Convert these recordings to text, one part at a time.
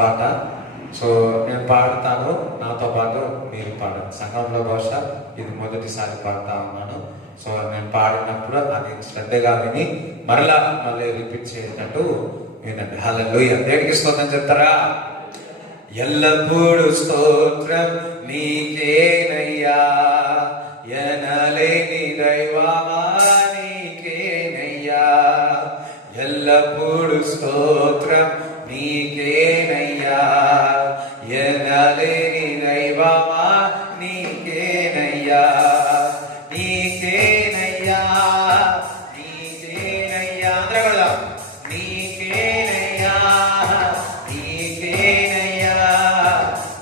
పాట. సో నేను పాడతాను, నాతో పాటు మీరు పాడండి. సంఘంలో బహుశా ఇది మొదటిసారి పాడుతా ఉన్నాను. సో నేను పాడినప్పుడు అది శ్రద్ధగా విని మళ్ళీ రిపీట్ చేసినట్టు వినండి. హల్లెలూయా. దేవునికి స్తోత్రం చెప్తారా? ఎల్లప్పుడూ స్తోత్రం నీకేనయ్యా, ఎనలేని దైవమా నీకేనయ్యా. ఎల్లప్పుడూ స్తోత్రం నీకేనయ్యా, ఎనలేని దైవమా నీకేనయ్యా. నీకేనయ్యా, నీకేనయ్యా, అందరూ కదా, నీకేనయ్యా, నీకేనయ్యా,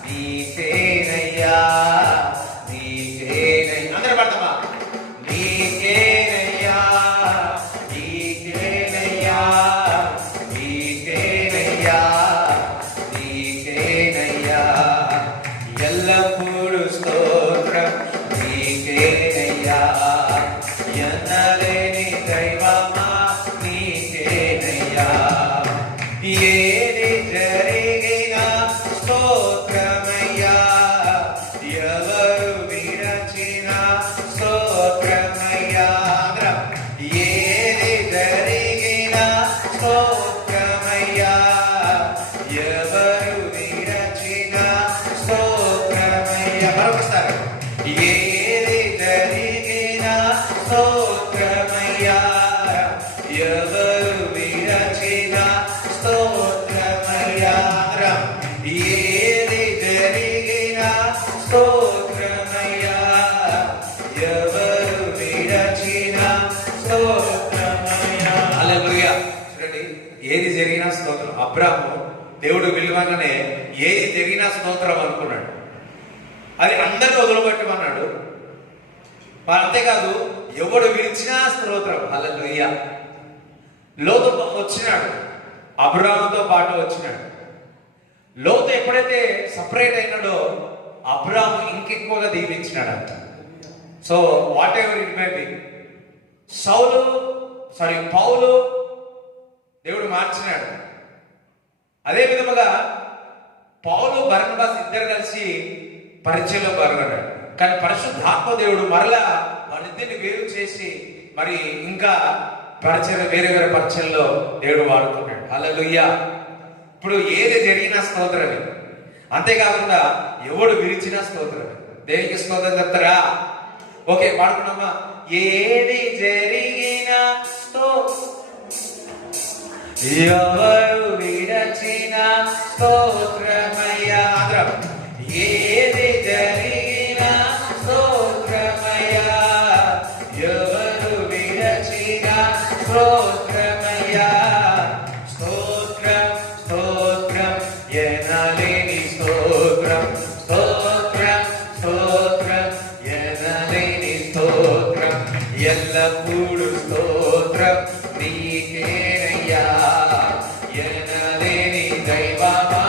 నీకేనయ్యా, నీకేనయ్యా, అందరూ పడతామా? నీకేనయ్యా, నీకేనయ్యా, నీకేనయ్యా, నీకేనయ్యా. ఎల్లప్పుడూ స్తోత్రం నీకేనయ్యా, ఎనలేని దైవమా నీకేనయ్యా. ఏది జరిగినా స్తోత్రమయ్యా, ఎవరు విరచినా స్తోత్రమయ్యా. ఏది జరిగినా స్తోత్రమయ్యా, ఎవరు విరచినా స్తోత్రమయ్యా. మరొకసారి, ఏది జరిగినా స్తోత్రమయ్యా, ఎవరు విరచినా స్తోత్రమయ్యా. ఏది జరిగినా స్తోత్రమయ్యా, ఎవరు విరచినా స్తోత్రమయ్యా. హల్లెలూయా. చూడండి, ఏది జరిగినా స్తోత్రం. అబ్రాహాము దేవుడు విలువగానే ఏది జరిగినా స్తోత్రం అనుకున్నాడు. అది అందరినీ వదిలిపెట్టమన్నాడు. అంతేకాదు, ఎవడు విడిచినా స్తోత్రం. హల్లెలూయా. లోతు వచ్చినాడు, అబ్రాహాముతో పాటు వచ్చినాడు. లోతు ఎప్పుడైతే సపరేట్ అయినాడో అబ్రాహాము ఇంకెక్కువగా దీవించినాడంట. So whatever it may be, పౌలు దేవుడు మార్చినాడు. అదే విధముగా పౌలు బర్నబాస్ ఇద్దరు కలిసి పరిచయంలో పాల్గొన్నాడు. కానీ పరిశుద్ధాత్మ దేవుడు మరలా వాళ్ళిద్దరిని వేరు చేసి మరి ఇంకా పరిచయం, వేరే వేరే పరిచయంలో దేవుడు వాడుతున్నాడు. హల్లెలూయా. ఇప్పుడు ఏది జరిగినా స్తోత్రమే, అంతేకాకుండా ఎవడు విరిచినా స్తోత్రమే. దేనికి స్తోత్రం చెప్తారా? ఓకే, పాడుకున్నామా? ఏది జరిగినా ఎవరు విరచినా స్తోత్రమయ్యా. ఏది జరిగినా స్తోత్రమయ్యా, ఎవరు విరచినా స్తోత్రమయ్యా. స్తోత్రం స్తోత్రం ఎనలేని స్తోత్రం, స్తోత్రం స్తోత్రం ఎనలేని స్తోత్రం. ఎల్లప్పుడూ స్తోత్రం నీకేనయ్యా, ఎనలేని దైవమా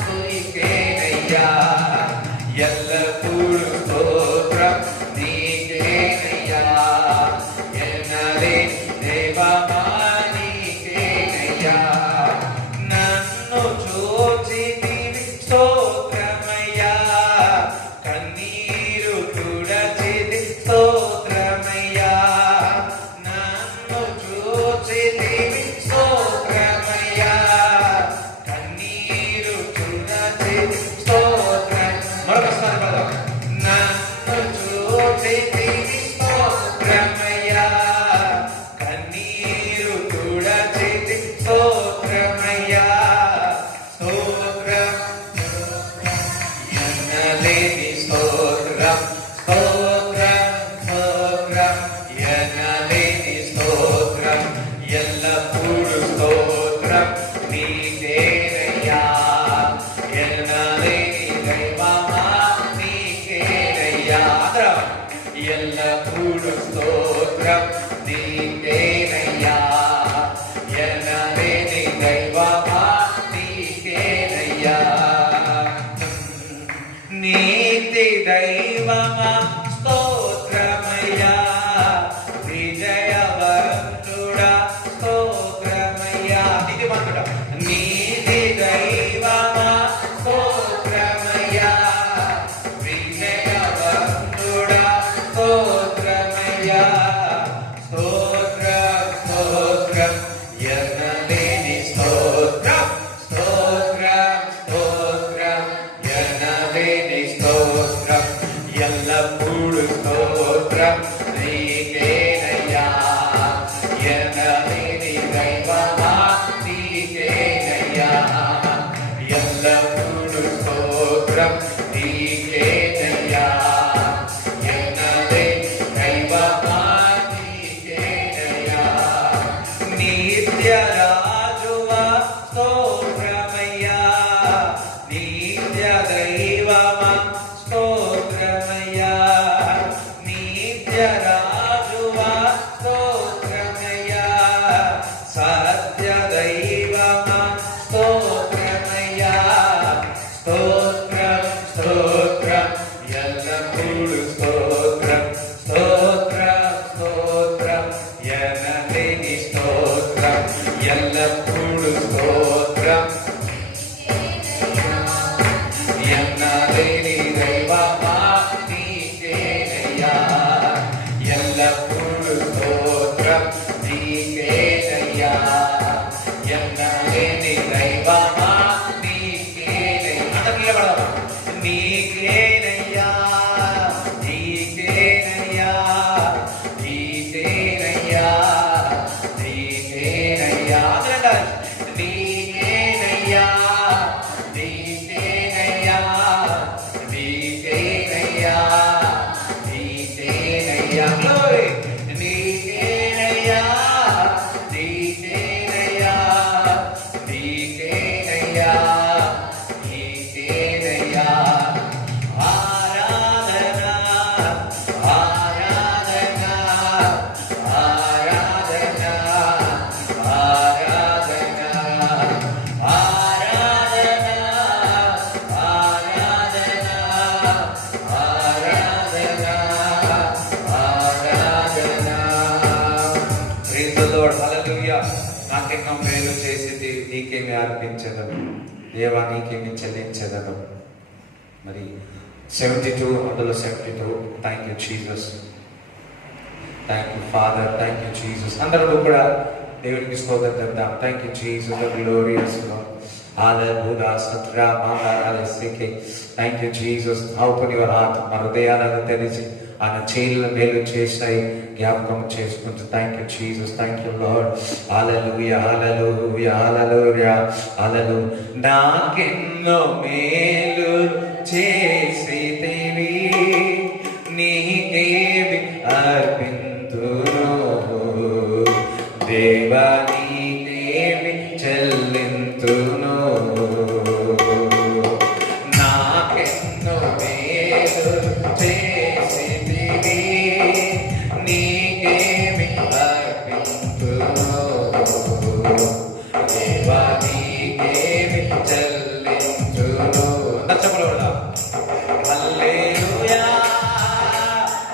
నీకేనయ్యా. ఎల్లప్పుడూ స్తోత్రం నీకేనయ్యా, ఎనలేని దైవమా నీకేనయ్యా. నన్ను చూచితివి స్తోత్రమయ్యా, కన్నీరు తుడచితి స్తోత్రమయ్యా. నన్ను చూచితివి స్తోత్రమయ్యా, కన్నీరు తుడచితి స్తోత్రం. మరొకసారి పదం. నన్ను చూచితివి స్తోత్రమయ్యా, కన్నీరు తుడచితి స్తోత్రమయ్యా. స్తోత్రం ఎనలేని స్తోత్రం, స్తోత్రం స్తోత్రం ఎనలేని స్తోత్రం. ఎల్లప్పుడూ స్తోత్రం నీకేనయ్యా, ఎనలేని దైవమా నీకేనయ్యా. ఎల్లప్పుడూ స్తోత్రం నీకేనయ్యా, ఎనలేని దైవమా నీకేనయ్యా. నీతి దైవమా స్తోత్రమయ్యా, విజయవంతుడా స్తోత్రమయ్యా. నీతిమంతుడా, నీతి దైవ స్తోత్రం నీకేనయ్యా ఎన్నదే దైవమా నీకేనయ్యా నిత్య రాజువా స్తోత్రమయ్యా నిత్య దైవమా స్తోత్రమయ్యా నిత్య రాజువా స్తోత్రమయ్యా సత్య దైవమా స్తోత్రమయ్యా స్తోత్రం స్తోత్రం ఎల్లప్పుడూ స్తోత్రం స్తోత్రం స్తోత్రం ఎనలేని స్తోత్రం ఎల్లప్పుడూ స్తోత్రం ఎన్నలేని దైవమా నీకేనయ్యా ఎల్లప్పుడూ స్తోత్రం నీకేనయ్యా ఎన్నలేని దైవమా నీకేనయ్యా అందరూ నిలబడదామా నీకేనయ్యా నీకేనయ్యా నీకేనయ్యా నీకేనయ్యా అందరూ నీకేనయ్యా నీకేనయ్యా నీకేనయ్యా నీకేనయ్యా గ్లోరీ నీకేనయ్యా నీకేనయ్యా నీకేనయ్యా నీకేనయ్యా ఆరాధన ఆరాధన ఆరాధన ఆరాధన ఆరాధన ఆరాధన ఆరాధన ఆరాధన ప్రైజ్ ది లార్డ్ హల్లెలూయా నాకెన్నో మేలు చేసింది నీకేమి అర్పించదను దేవా నీకేమి చెల్లించదను మరి 72 అందులో 72 thank you Jesus thank you father thank you Jesus అందరూ కూడా దేవునికి స్తోత్రం చెప్తాం thank you Jesus the glorious Lord హల్లెలూయా సత్రా మాదారాలసికే thank you Jesus open your heart మన హృదయాలను తెరిచి ఆయన చేతుల మేలు చేసాయి జ్ఞాపకం చేసుకుంటూ thank you Jesus thank you lord హల్లెలూయా హల్లెలూయా హల్లెలూయా హల్లెలూయా నాకెన్నో మేలు చేసితివి నీకేమి అర్పింతును దేవా నీకేమి చెల్లింతును నాకెన్నో మేలు చేసితివి నీకేమి అర్పింతును దేవా నీకేమి చెల్లింతును నచ్చబడవడా హల్లెలూయా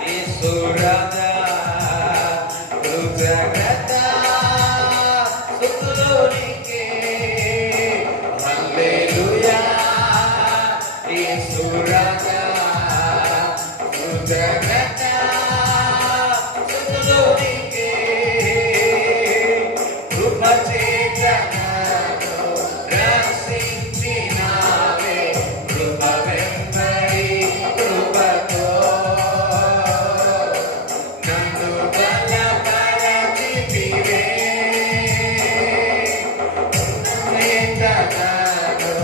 యేసు రాజా కృతజ్ఞత స్తుతులు నీకే హల్లెలూయా యేసు రాజా కృతజ్ఞత స్తుతులు నీకే కృప చేత నన్ను రక్షించినావే కృప వెంబడి కృపతో నన్ను బలపరచితివే చేత నన్ను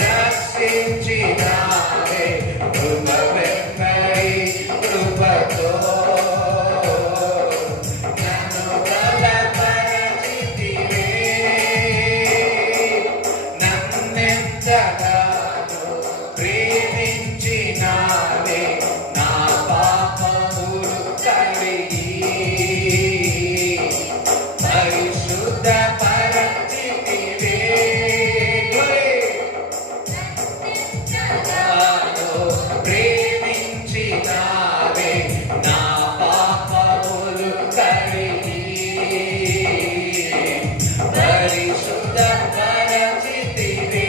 రక్షించినావే కృప వెంబడి కృపతో నన్ను బలపరచితివే నన్నెంతగానో ప్రేమించినావే నా పాపములు కడిగి పరిశుద్ధ పరచితివే నన్నెంతగానో ప్రేమించినావే నా పాపములు కడిగి పరిశుద్ధ పరచితివే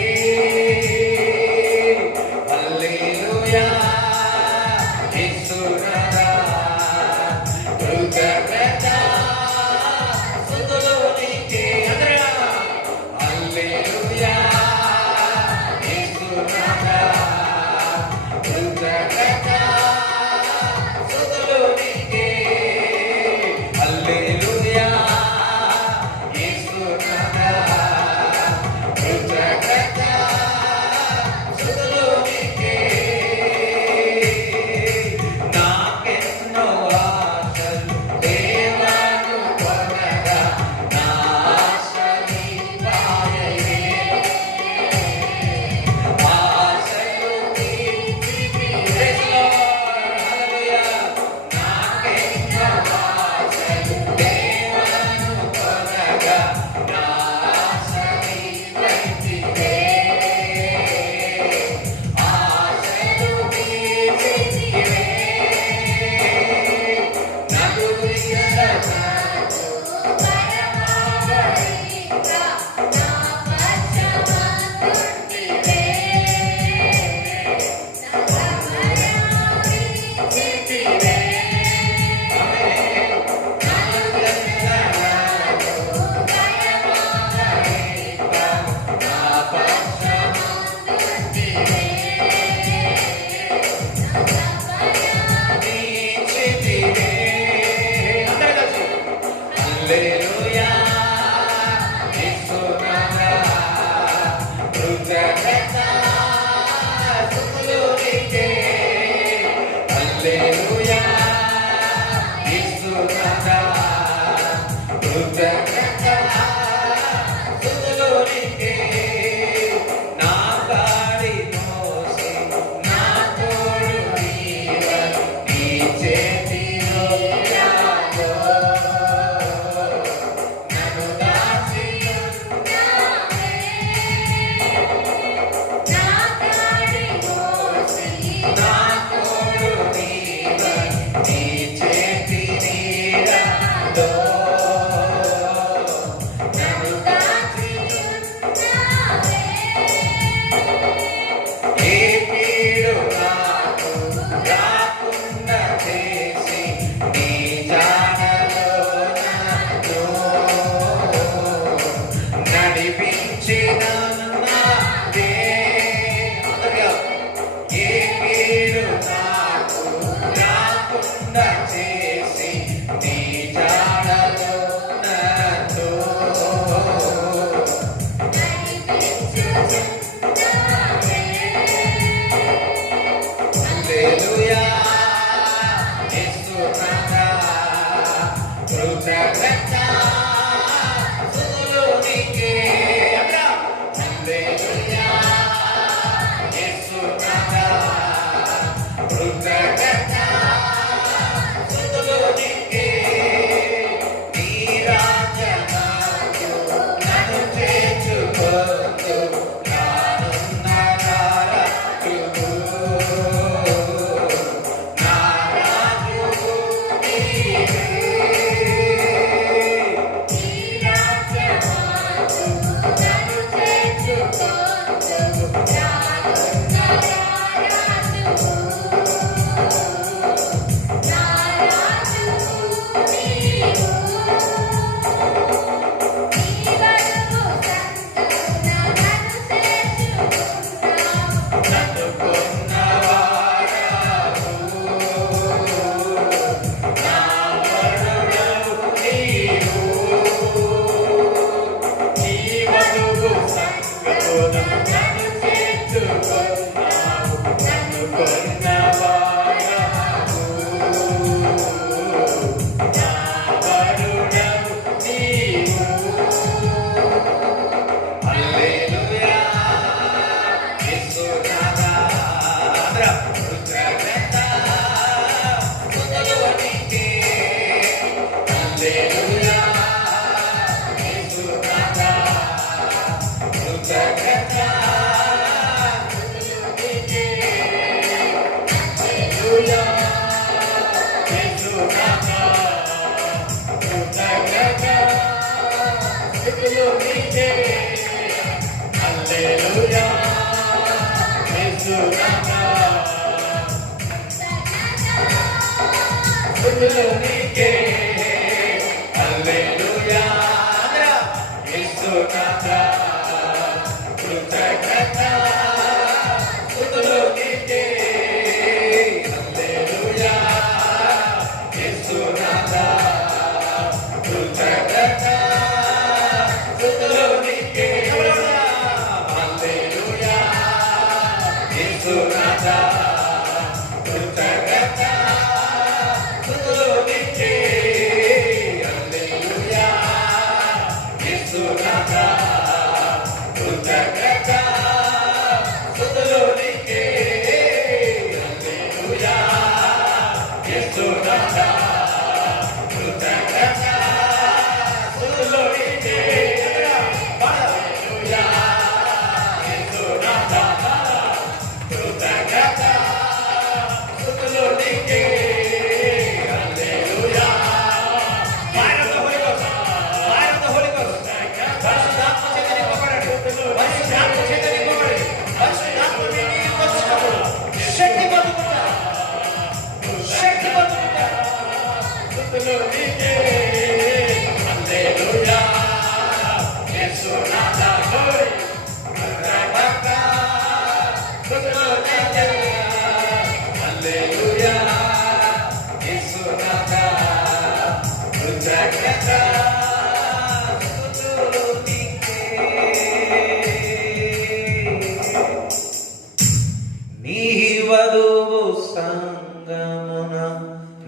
సంగమున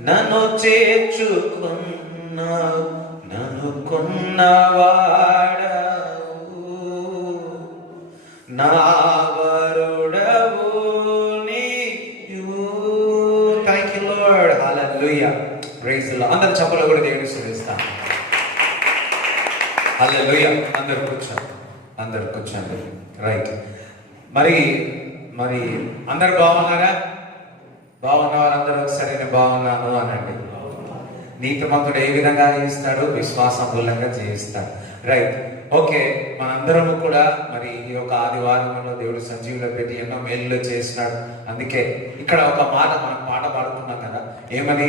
నన్ను చేర్చుకున్నావు, నన్ను కొన్నవాడవు, నా వరుడవు నీవు. Thank you lord. Hallelujah. Praise the lord. అందరూ చప్పట్లు కూడా దేవుని స్తుతిస్తాం. హల్లెలూయా. అందరూ కూర్చోండి. రైట్. మరి అందరు బాగున్నారా? బాగున్నవారు అందరూ ఒకసారి నేను బాగున్నాను అనండి. నీతిమంతుడు ఏ విధంగా జీవిస్తాడు? విశ్వాసం మూలంగా జీవిస్తాడు. రైట్. ఓకే, మనందరము కూడా మరి ఈ యొక్క ఆదివారంలో దేవుడు సంజీవులో పెట్టి ఎన్నో మేలులో చేసినాడు. అందుకే ఇక్కడ ఒక మాట మనం పాట పాడుకున్నాం కదా, ఏమని?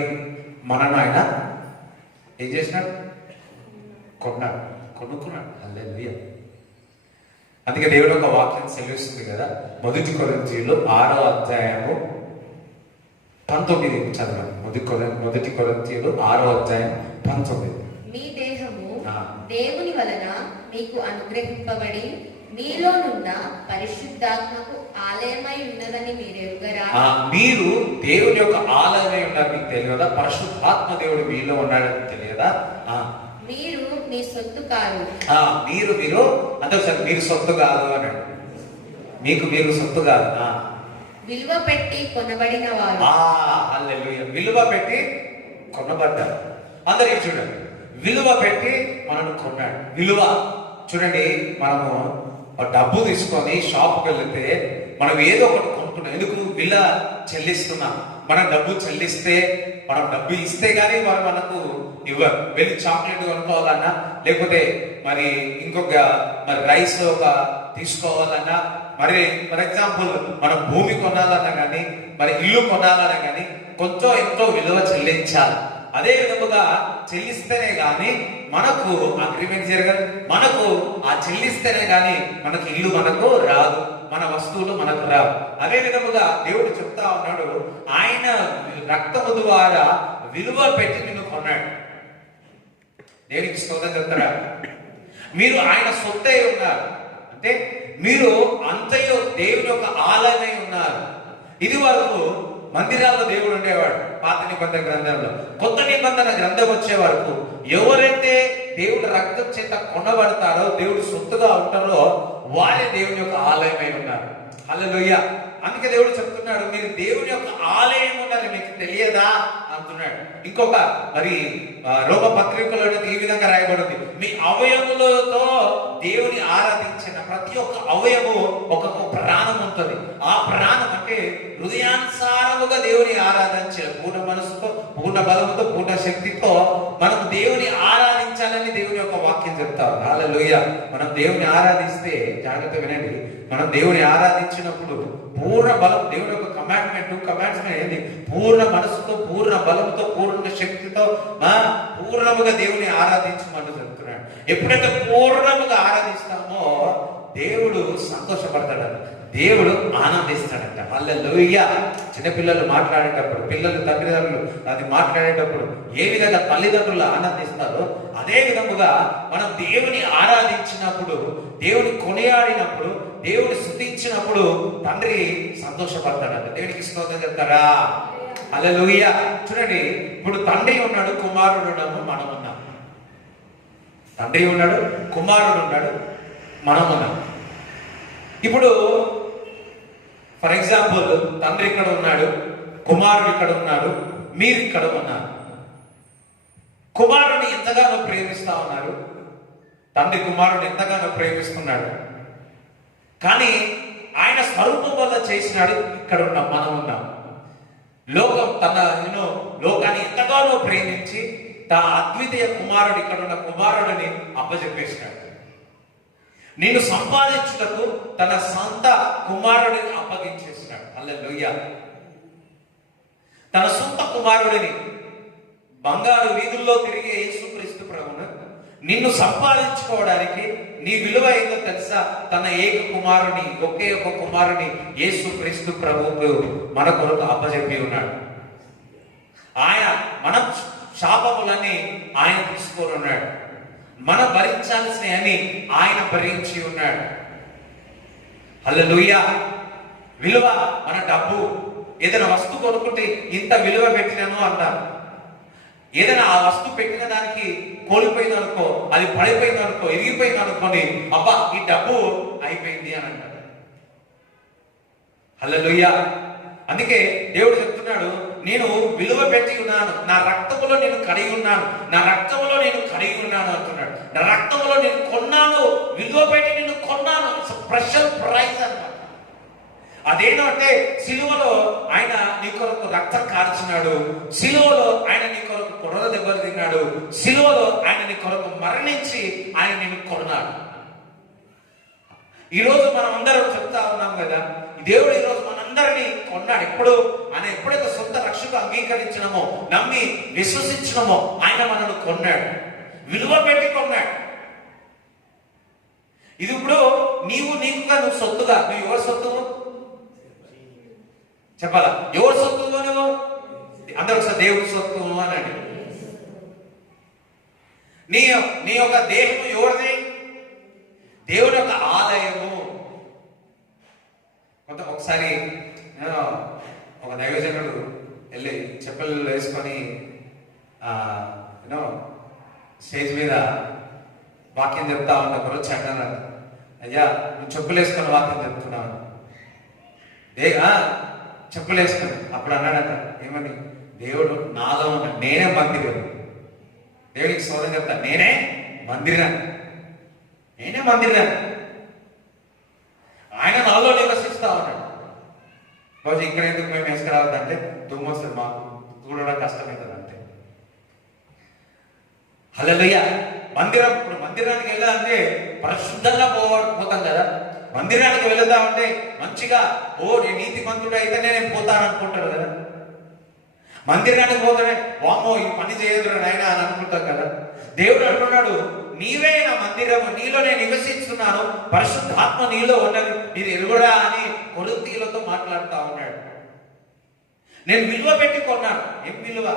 మనను ఆయన ఏం చేసినాడు? కొనుక్కున్నాడు. హల్లెలూయా. అందుకే దేవుడు ఒక వాక్యం సెలవిస్తుంది కదా, 1 కొరింథీయులు 6వ అధ్యాయము 19 చదవండి. 1 కొరింథీయులు 6వ అధ్యాయం 19. మీ దేహము దేవుని వలన మీకు అనుగ్రహింపబడి మీలోనున్న పరిశుద్ధాత్మకు ఆలయమై ఉన్నదని మీరు ఎరుగరా? మీరు దేవుని యొక్క ఆలయమై ఉన్నారు, మీకు తెలియదా? పరిశుద్ధాత్మ దేవుడు మీలో ఉన్నాడని తెలియదా? మీరు మీ సొత్తు కాదు. మీరు అంటే మీరు సొత్తు కాదు అన్నాడు. మీరు సొత్తు కాదు, విలువ పెట్టి కొనబడిన వారు. హల్లెలూయా. విలువ పెట్టి కొనబడ్డారు. అందరికీ చూడండి, విలువ పెట్టి మనల్ని కొన్నాడు. విలువ చూడండి, మనము డబ్బు తీసుకొని షాప్కి వెళితే మనం ఏదో ఒకటి కొనుక్కున్నాం. ఎందుకు? బిల్ల చెల్లిస్తున్నాం. మనం డబ్బు చెల్లిస్తే, మనం డబ్బు ఇస్తే గానీ వారు మనకు ఇవ్వరు. వెళ్ళి చాక్లెట్ కొనుక్కోవాలన్నా, లేకపోతే మరి ఇంకొక రైస్ ఒక తీసుకోవాలన్నా, మరి ఫర్ ఎగ్జాంపుల్ మనం భూమి కొనాలన్నా కానీ, మరి ఇల్లు కొనాలన్నా కానీ కొంచెం ఎంతో విలువ చెల్లించాలి. అదే విధముగా చెల్లిస్తేనే గాని మనకు అగ్రిమెంట్ జరగదు. మనకు ఆ చెల్లిస్తేనే గాని మనకు ఇల్లు మనకు రాదు, మన వస్తువులు మనకు రావు. అదే విధముగా దేవుడు చెప్తా ఉన్నాడు, ఆయన రక్తము ద్వారా విలువ పెట్టి నిన్ను కొన్నాడు. దేవునికి స్తోత్రం చెప్తారా? మీరు ఆయన సొత్తై ఉన్నారు. అంటే మీరు అంతయో దేవుడు దేవుని యొక్క ఆలయమై ఉన్నారు. ఇది వరకు మందిరాల్లో దేవుడు ఉండేవాడు పాత నిబంధన గ్రంథంలో. కొత్త నిబంధన గ్రంథం వచ్చే వరకు ఎవరైతే దేవుడు రక్తం చేత కొనబడతారో, దేవుడు సొత్తుగా ఉంటారో, వారే దేవుని యొక్క ఆలయమై ఉన్నారు. హల్లెలూయా. అందుకే దేవుడు చెప్తున్నాడు, మీరు దేవుని యొక్క ఆలయం ఉన్నారు, మీకు తెలియదా అంటున్నాడు. ఇంకొక మరి రోమ పత్రికలో ఈ విధంగా రాయబడింది, మీ అవయములతో దేవుని ఆరాధించిన ప్రతి ఒక్క అవయము ఒక్కొక్క ప్రాణం ఉంటుంది. ఆ ప్రాణం అంటే హృదయానుసారముగా దేవుని ఆరాధించాలి. పూర్ణ మనసుతో, పూర్ణ బలముతో, పూర్ణ శక్తితో మనం దేవుని ఆరాధించాలని దేవుని యొక్క వాక్యం చెప్తా ఉంది. హల్లెలూయా. మనం దేవుని ఆరాధిస్తే, జాగ్రత్త వినండి, మనం దేవుని ఆరాధించినప్పుడు పూర్ణ బలం, దేవుని యొక్క కమాండ్స్మెంట్ ఏంది? పూర్ణ మనసుతో, పూర్ణ బలంతో, పూర్ణ శక్తితో పూర్ణముగా దేవుని ఆరాధించమని చెప్తున్నాడు. ఎప్పుడైతే పూర్ణముగా ఆరాధిస్తామో దేవుడు సంతోషపడతాడంట, దేవుడు ఆనందిస్తాడంట. హల్లెలూయా. చిన్నపిల్లలు మాట్లాడేటప్పుడు, పిల్లలు తల్లిదండ్రులు అది మాట్లాడేటప్పుడు ఏ విధంగా తల్లిదండ్రులు ఆనందిస్తారో అదే విధముగా మనం దేవుని ఆరాధించినప్పుడు, దేవుని కొనియాడినప్పుడు, దేవుని స్తుతించినప్పుడు తండ్రి సంతోషపడతాడంట. దేవునికి స్తోత్రం చెప్తారా? హల్లెలూయా. చూడండి, ఇప్పుడు తండ్రి ఉన్నాడు, కుమారుడు ఉన్నాము, మనం ఉన్నాం. తండ్రి ఉన్నాడు, కుమారుడు ఉన్నాడు, మనం ఉన్నాం. ఇప్పుడు ఫర్ ఎగ్జాంపుల్, తండ్రి ఇక్కడ ఉన్నాడు, కుమారుడు ఇక్కడ ఉన్నాడు, మీరు ఇక్కడ ఉన్నారు. కుమారుడిని ఎంతగానో ప్రేమిస్తా ఉన్నారు, తండ్రి కుమారుడు ఎంతగానో ప్రేమిస్తున్నాడు. కానీ ఆయన స్వరూపం వల్ల చేసినాడు, ఇక్కడ ఉన్నాం, మనం ఉన్నాం. లోకం లోకాన్ని ఎంతగానో ప్రేమించి తన అద్వితీయ కుమారుడు, ఇక్కడ ఉన్న కుమారుడిని అప్పచెప్పేసినాడు. నిన్ను సంపాదించుటకు తన సొంత కుమారుడిని అప్పగించేసినాడు. హల్లెలూయా. తన సొంత కుమారుడిని, బంగారు వీధుల్లో తిరిగే యేసుక్రీస్తు ప్రభువును నిన్ను సంపాదించుకోవడానికి నీ విలువ ఏందో తెలుసా? తన ఏక కుమారుని, ఒకే ఒక కుమారుని యేసుక్రీస్తు ప్రభువుకు మన కొరకు అప్పచెప్పి ఉన్నాడు. ఆయన మన శాపములన్నీ ఆయన తీసుకొని ఉన్నాడు. మనం భరించాల్సిన అని ఆయన భరించి ఉన్నాడు. హల్లెలూయా. విలువ, మన డబ్బు, ఏదైనా వస్తువు కొనుక్కుంటే ఇంత విలువ పెట్టినాను అంటారు. ఏదైనా ఆ వస్తువు పెట్టిన దానికి కోల్పోయింది అనుకో, అది పడిపోయింది అనుకో, ఎరిగిపోయింది అనుకోని, అబ్బా ఈ డబ్బు అయిపోయింది అని అంటారు. హల్లెలూయా. అందుకే దేవుడు చెప్తున్నాడు, నేను విలువ పెట్టి ఉన్నాను, నా రక్తములో నేను కడిగి ఉన్నాను, నా రక్తములో నేను కడిగి ఉన్నాను అంటున్నాడు. నా రక్తములో నేను కొన్నాను, విలువ పెట్టి నేను కొన్నాను. స్పెషల్ ప్రైజ్ అన్నమాట. అదేంటంటే సిలువలో ఆయన నీ కొరకు రక్తం కార్చినాడు, సిలువలో ఆయన నీ కొరకు కొర్రల దెబ్బలు తిన్నాడు, సిలువలో ఆయన నీ కొరకు మరణించి ఆయన నిన్ను కొన్నాడు. ఈరోజు మనం అందరం చెప్తా ఉన్నాం కదా, దేవుడు ఈరోజు మనందరినీ కొన్నాడు. ఆయన ఎప్పుడైతే సొంత రక్షకు అంగీకరించినమో, నమ్మి విశ్వసించినమో, ఆయన మనల్ని కొన్నాడు, విలువ పెట్టి కొన్నాడు. ఇది ఇప్పుడు నీకుగా, నువ్వు సొత్తుగా, నువ్వు ఎవరి సొత్తు చెప్పాలా? ఎవరి సొత్తు నువ్వు? అందరూ ఒకసారి దేవుడి సొత్తు అనండి. నీ యొక్క దేహము ఎవరిది? దేవుని యొక్క ఆలయము. ఒకసారి ఒక దైవజనుడు వెళ్ళి చెప్పులు వేసుకొని స్టేజ్ మీద వాక్యం చెప్తా ఉన్నా. ఒకరోజు చెప్పాను, అయ్యా నువ్వు చెప్పులు వేసుకొని వాక్యం చెప్తున్నావు, చెప్పులు వేసుకొని. అప్పుడు అన్నాడట, ఏమని? దేవుడు నాలో ఉన్న, నేనే మందిరం. దేవుడికి సోదం చెప్తా, నేనే మందిరాన్ని, నేనే మందిరాన్ని. ఆయన నాలో నివసిస్తా ఉన్నాడు. రోజు ఇక్కడ ఎందుకు మేము వేసుకురావద్దంటే దుమ్ము వస్తుంది, మాకు చూడడం కష్టమవుతుంది అంతే. హల్లెలూయా. ఇప్పుడు మందిరానికి వెళ్ళాలంటే పరిశుద్ధంగా పోతాం కదా. మందిరానికి వెళదామంటే మంచిగా, నేను నీతిమంతుడు అయితేనే నేను పోతాను అనుకుంటారు కదా. మందిరానికి పోతానే వామ్మో ఈ పని చేయదురా నాయనా అని అనుకుంటాం కదా. దేవుడు అంటున్నాడు, నీవే నా మందిరము, నీలో నేను నివసిస్తున్నాను, పరిశుద్ధాత్మ నీలో ఉన్నది, మీరు ఎరుగుడా అని కొరింథీయులతో మాట్లాడుతూ ఉన్నాడు. నేను విలువ పెట్టి కొన్నాను. ఏం విలువ?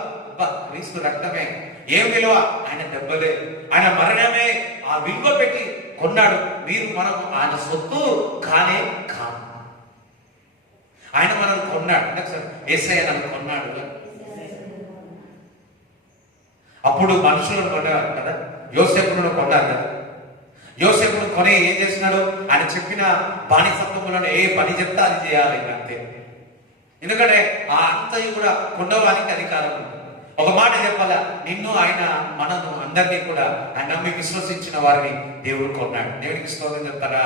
క్రీస్తు రక్తమే. ఏం విలువ? ఆయన దెబ్బలే, ఆయన మరణమే. ఆ విలువ పెట్టి కొన్నాడు. మనం ఆయన సొత్తు కానే కాదు. ఆయన మనల్ని కొన్నాడు. అంటే సార్ యేసయ్య నన్ను కొన్నాడు. అప్పుడు మనుషులను కొన్నారు కదా, యోసేపును కొన్నారు కదా. యోసేపును కొని ఏం చేస్తున్నాడు? ఆయన చెప్పిన బానిసత్వములను ఏ పని చెప్తా అది చేయాలి అంతే. ఎందుకంటే ఆ అంతయు కూడా కొండవానికి అధికారం ఉంది. ఒక మాట చెప్పాలా, నిన్ను ఆయన మనను అందరినీ కూడా ఆయన నమ్మి విశ్వసించిన వారిని దేవుడు కొన్నాడు. దేవుడికి స్తోత్రం చెప్తారా?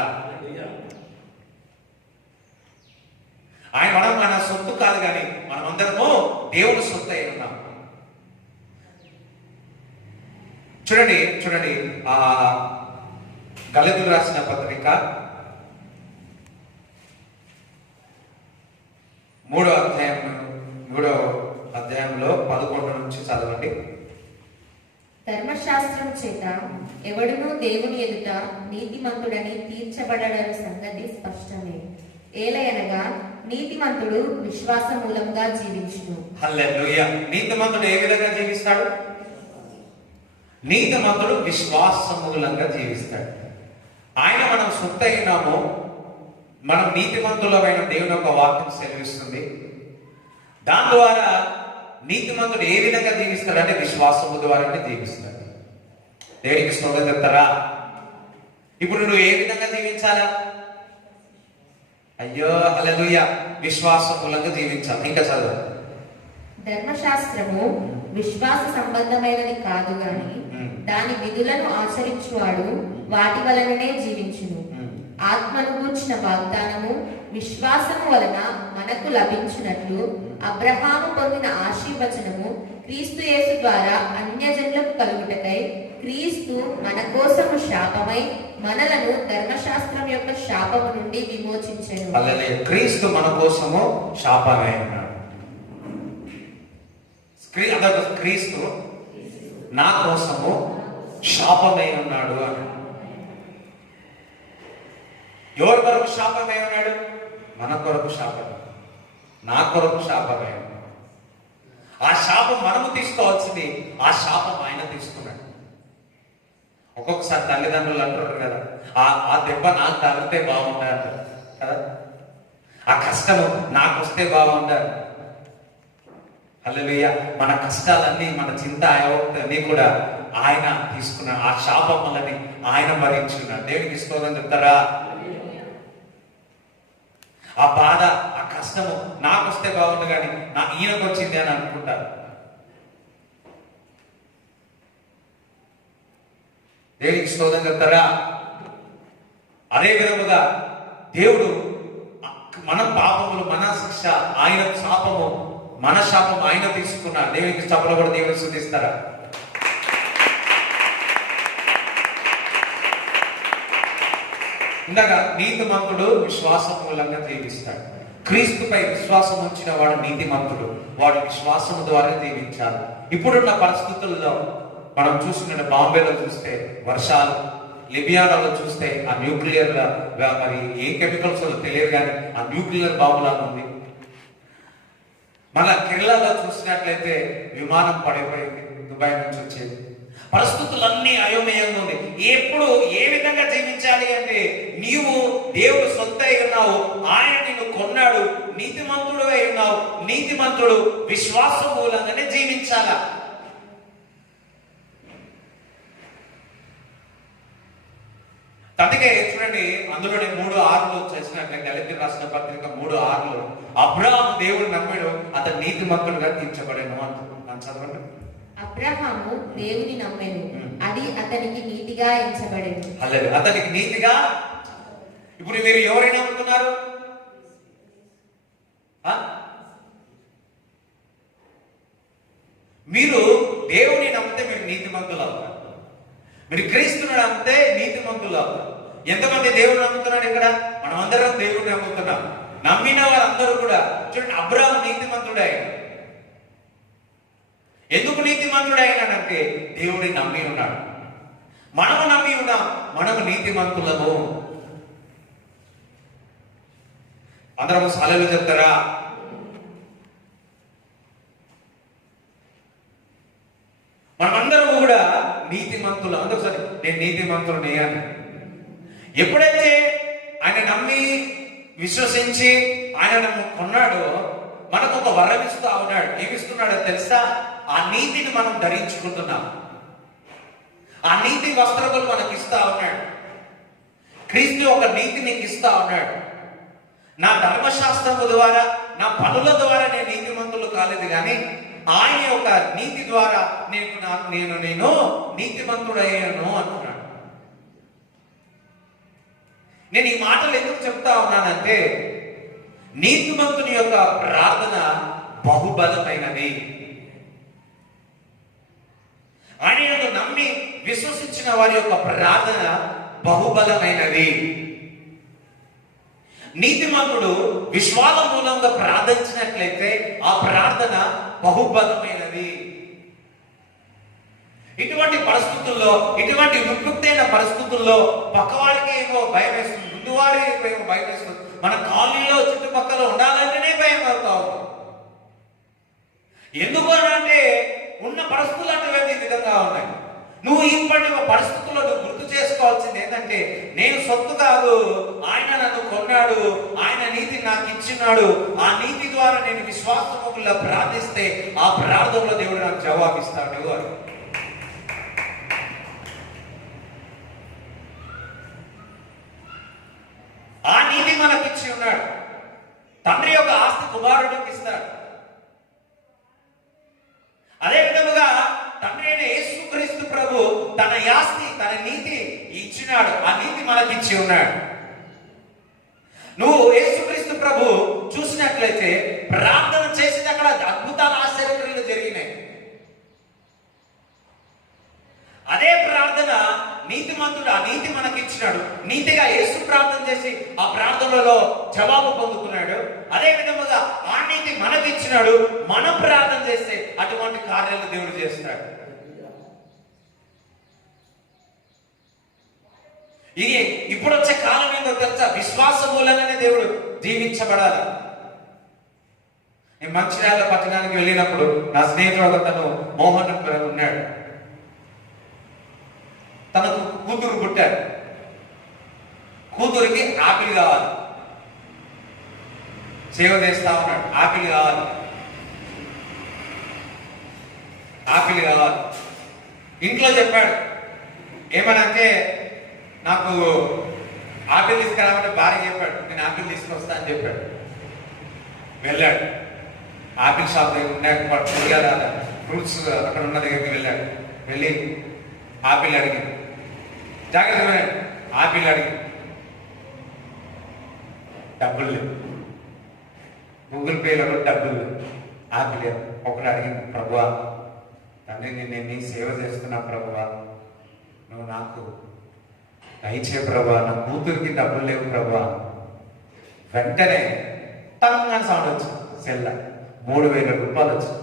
ఆయన మన సొత్తు కాదు, కానీ మనం అందరము దేవుడు సొత్తు అయి ఉన్నాం. చూడండి చూడండి, ఆ గలతీయులకు రాసిన పత్రిక 3వ అధ్యాయంలో 11 నుంచి చదవండి. ధర్మశాస్త్రం చేత ఎవడునూ దేవుని ఎదుట నీతిమంతుడని తీర్చబడడని సంగతి స్పష్టమే. ఏలయనగా నీతిమంతుడు విశ్వాస మూలంగా జీవించును. హల్లెలూయా. నీతిమంతుడు ఏ విధంగా జీవిస్తాడు? నీతిమంతుడు విశ్వాస మూలంగా జీవిస్తాడు. ఆయన మనం సొత్తు అయినాము. మనం నీతిమంతులమైన దేవుని యొక్క వాక్యం సెలవిస్తుంది. దాని ద్వారా నీతిమంతుడు ఏ విధంగా జీవిస్తాడంటే విశ్వాసము ద్వారానే జీవిస్తాడు. దేవునికి స్తోత్రం చెప్తారా? ఇప్పుడు నువ్వు ఏ విధంగా జీవించాలా? అయ్యో హల్లెలూయా, విశ్వాస మూలంగా జీవించాలి. ఇంకా చదువు. ధర్మశాస్త్రము విశ్వాస సంబంధమైనది కాదు గాని దాని విధులను ఆచరించువాడు వాటి వలననే జీవించును. ఆత్మను గూర్చిన వాగ్దానము విశ్వాసము వలన మనకు లభించినట్లు అబ్రహాము పొందిన ఆశీర్వచనము క్రీస్తు యేసు ద్వారా అన్యజనులకు కలుగుటకై క్రీస్తు మన కోసము శాపమై మనలను ధర్మశాస్త్రం యొక్క శాపము నుండి విమోచించెను. హల్లెలూయా. క్రీస్తు మన కోసము శాపమై ఉన్నాడు. క్రీస్తు నా కోసము శాపమై ఉన్నాడు అని. ఎవరి కొరకు శాపమై ఉన్నాడు? మన కొరకు శాపం, నా కొరకు శాపమై ఉన్నాడు. ఆ శాపం మనము తీసుకోవాల్సింది, ఆ శాపం ఆయన తీసుకున్నాడు. ఒక్కొక్కసారి తల్లిదండ్రులు అంటారు కదా, ఆ దెబ్బ నాకు తగిలితే బాగుంటారు కదా, ఆ కష్టము నాకు వస్తే బాగుంటారు. హల్లెలూయా. మన కష్టాలన్నీ, మన చింత అన్నీ కూడా ఆయన తీసుకున్నాడు. ఆ శాపములని ఆయన భరించున్నాడు. దేవునికి స్తోత్రం చెప్తారా? ఆ బాధ, ఆ కష్టము నాకు వస్తే బాగుంది కానీ ఈయనకు వచ్చింది అని అనుకుంటారు. దేవునికి స్తోత్రం చెప్తారా? అదే విధముగా దేవుడు మన పాపములు, మన శిక్ష, ఆయన శాపము, మన శాపం ఆయన తీసుకున్నాడు. దేవునికి చప్పలు కూడా దేవుని స్తుతిస్తారా? ఇందాక నీతిమంతుడు విశ్వాసం మూలంగా జీవిస్తాడు. క్రీస్తుపై విశ్వాసం ఉంచిన వాడు నీతిమంతుడు. వాడు విశ్వాసము ద్వారా జీవించాలి. ఇప్పుడున్న పరిస్థితుల్లో మనం చూసుకుంటే, బాంబేలో చూస్తే వర్షాలు, లిబియాలో చూస్తే ఆ న్యూక్లియర్ మరి ఏ కెమికల్స్ తెలియదు కానీ ఆ న్యూక్లియర్ బాంబులాగా ఉంది. మళ్ళా కేరళలో చూసినట్లయితే విమానం పడిపోయింది, దుబాయ్ నుంచి వచ్చేది. పరిస్థితులన్నీ అయోమయంగా ఉంది. ఎప్పుడు ఏ విధంగా జీవించాలి అంటే, నీవు దేవుడు సొత్తు అయి ఉన్నావు, ఆయన నిన్ను కొన్నాడు, నీతిమంతుడు అయి ఉన్నావు. నీతిమంతుడు విశ్వాసం మూలంగానే జీవించాలా. అందుకే చూడండి, అందులోనే 3:6 చేసినట్లయితే గలతీయులకు రాసిన పత్రిక 3:6 అబ్రహాము దేవుడు నమ్మాడు, అతను నీతిమంతుడుగా తీర్చబడేను అంటున్నాను. చదవండి. అబ్రహాము దేవుని నమ్మెను, అది అతనికి నీతిగా ఎంచబడెను. హల్లెలూయా. అతనికి నీతిగా. ఇప్పుడు మీరు ఎవరైనా నమ్ముతున్నారు? మీరు దేవుని నమ్మితే మీరు నీతిమంతులు అవుతారు. మీరు క్రీస్తుని నమ్మితే నీతిమంతులు అవుతారు. ఎంతమంది దేవుడు నమ్ముతున్నాడు ఇక్కడ? మనం అందరం దేవుడిని నమ్ముతున్నాం. నమ్మిన వారందరూ కూడా చూడండి, అబ్రహాము నీతిమంతుడే. ఎందుకు నీతిమంతుడైనాడంటే దేవుడిని నమ్మి ఉన్నాడు. మనము నమ్మి ఉన్నాం, మనము నీతిమంతులము. అందరం హల్లెలూయా చెప్తారా? మనమందరము కూడా నీతిమంతులు. అందరూ సరే, నేను నీతిమంతుడిని అని. ఎప్పుడైతే ఆయన నమ్మి విశ్వసించి ఆయన కొన్నాడు, మనకు ఒక వరం ఇస్తూ ఉన్నాడు. ఏమిస్తున్నాడో తెలుసా? ఆ నీతిని మనం ధరించుకుంటున్నాం. ఆ నీతి వస్త్రములు మనకి ఇస్తా ఉన్నాడు. క్రీస్తు ఒక నీతి నీకు ఇస్తా ఉన్నాడు. నా ధర్మశాస్త్రము ద్వారా, నా పనుల ద్వారా నేను నీతిమంతులు కాలేదు, కానీ ఆయన యొక్క నీతి ద్వారా నేను నీతిమంతుడయ్యాను అంటున్నాడు. నేను ఈ మాటలు ఎందుకు చెప్తా ఉన్నానంటే, నీతిమంతుని యొక్క ప్రార్థన బహుబలమైనది. ఆయనను నమ్మి విశ్వసించిన వారి యొక్క ప్రార్థన బహుబలమైనది. నీతిమంతుడు విశ్వాస మూలంగా ప్రార్థించినట్లయితే ఆ ప్రార్థన బహుబలమైనది. ఇటువంటి పరిస్థితుల్లో, ఇటువంటి విముక్తైన పరిస్థితుల్లో పక్కవాడికి ఏమో భయం వేస్తుంది, ముందు వారికి ఏమో భయం వేస్తుంది. మన కాలనీలో చుట్టుపక్కల ఉండాలంటేనే భయం అవుతావు. ఎందుకు అంటే ఉన్న పరిస్థితులు అటువంటి విధంగా ఉన్నాయి. నువ్వు ఇప్పటి పరిస్థితుల్లో నువ్వు గుర్తు చేసుకోవాల్సింది ఏంటంటే, నేను సొత్తు కాదు, ఆయన నన్ను కొన్నాడు, ఆయన నీతి నాకు ఇచ్చినాడు. ఆ నీతి ద్వారా నేను విశ్వాసములో ప్రార్థిస్తే ఆ ప్రార్థనలో దేవుడు నాకు జవాబిస్తాడు అని. ఆ నీతి మనకిచ్చి ఉన్నాడు. తండ్రి యొక్క ఆస్తి కుమారుడికి ఇస్తాడు. అదే విధముగా తండ్రి అయిన యేసుక్రీస్తు ప్రభు తన ఆస్తి, తన నీతి ఇచ్చినాడు. ఆ నీతి మనకిచ్చి ఉన్నాడు. నువ్వు యేసుక్రీస్తు ప్రభు చూసినట్లయితే ప్రార్థన చేసిన అక్కడ అద్భుతాలు, ఆశ్చర్యక్రియలు జరిగినాయి. అదే ప్రార్థన నీతిమంతుడు ఆ నీతి మనకిచ్చినాడు. నీతిగా యేసు ప్రార్థన చేసి ఆ ప్రార్థనలో జవాబు పొందుకున్నాడు. అదే విధముగా ఆ నీతి మనకిచ్చినాడు. మనం ప్రార్థన చేస్తే అటువంటి కార్యాలు దేవుడు చేస్తున్నాడు. ఇది ఇప్పుడు వచ్చే కాలం ఏంటో తెలుసా? విశ్వాస మూలంగానే దేవుడు జీవించబడాలి. నేను మంచిర్యాల పట్టణానికి వెళ్ళినప్పుడు నా స్నేహితుడు తను మోహన్ ఉన్నాడు. తనకు కూతురు పుట్టాడు. కూతురికి ఆపిల్ కావాలి, సేవ చేస్తా ఉన్నాడు. ఆపిల్ కావాలి, ఆపిల్ కావాలి. ఇంట్లో చెప్పాడు ఏమనంటే, నాకు ఆపిల్ తీసుకురామంటే భార్య చెప్పాడు, నేను ఆపిల్ తీసుకొస్తా అని చెప్పాడు. వెళ్ళాడు, ఆపిల్ షాప్ దగ్గర ఉన్నాడు, ఫ్రూట్స్ అక్కడ ఉన్న దగ్గరికి వెళ్ళాడు. వెళ్ళి ఆపిల్ అడిగింది, జాగ్రత్త ఆపిల్ అడిగింది. డబ్బులు లేవు, గూగుల్ పేలో డబ్బులు లేవు, ఆపిల్ ఒకటి అడిగింది. ప్రభువా, తండ్రి నేను నీ సేవ చేస్తున్నా ప్రభువా, నువ్వు నాకు దయచే ప్రభువా, నా కూతురికి డబ్బులు లేవు ప్రభువా. వెంటనే తనగానే సౌండ్ వచ్చింది, సెల్ల 3,000 రూపాయలు వచ్చింది.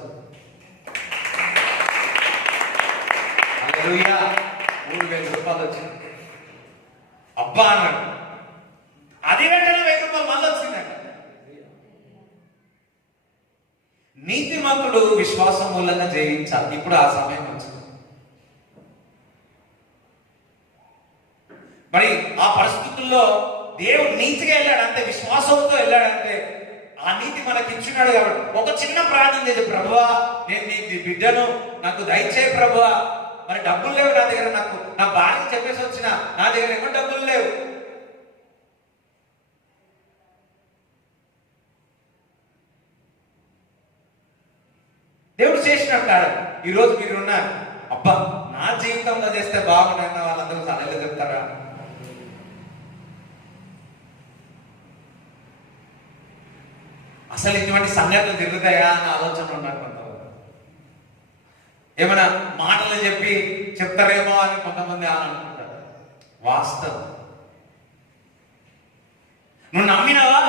3,000 రూపాయలు వచ్చింది. అబ్బా అన్నాడు. అది వెంటనే 1,000 రూపాయలు మళ్ళీ వచ్చిందంట. నీతిమంతుడు విశ్వాసం మూలంగా జయించాలి. ఇప్పుడు ఆ సమయం వచ్చింది. మరి ఆ పరిస్థితుల్లో దేవుడు నీతిగా వెళ్ళాడు, అంటే విశ్వాసంతో వెళ్ళాడంటే ఆ నీతి మనకి ఇచ్చినాడు. కాబట్టి ఒక చిన్న ప్రార్థన చేసి, ప్రభువా నేను నీ బిడ్డను, నాకు దయచేయి ప్రభువా, మరి డబ్బులు లేవు నా దగ్గర, నాకు నా భార్యకి చెప్పేసి వచ్చిన, నా దగ్గర ఏమో డబ్బులు లేవు. దేవుడు చేసినట్టు ఈరోజు మీరున్నారు. అబ్బా నా జీవితంలో చేస్తే బాగుండన్న వాళ్ళందరూ సలహాలు చెప్తారా? అసలు ఇటువంటి సంఘటనలు జరుగుతాయా అని ఆలోచన ఉన్నారు కొంతమంది. ఏమైనా మాటలు చెప్పి చెప్తారేమో అని కొంతమంది అనుకుంటారు. వాస్తవం, నువ్వు నమ్మినావా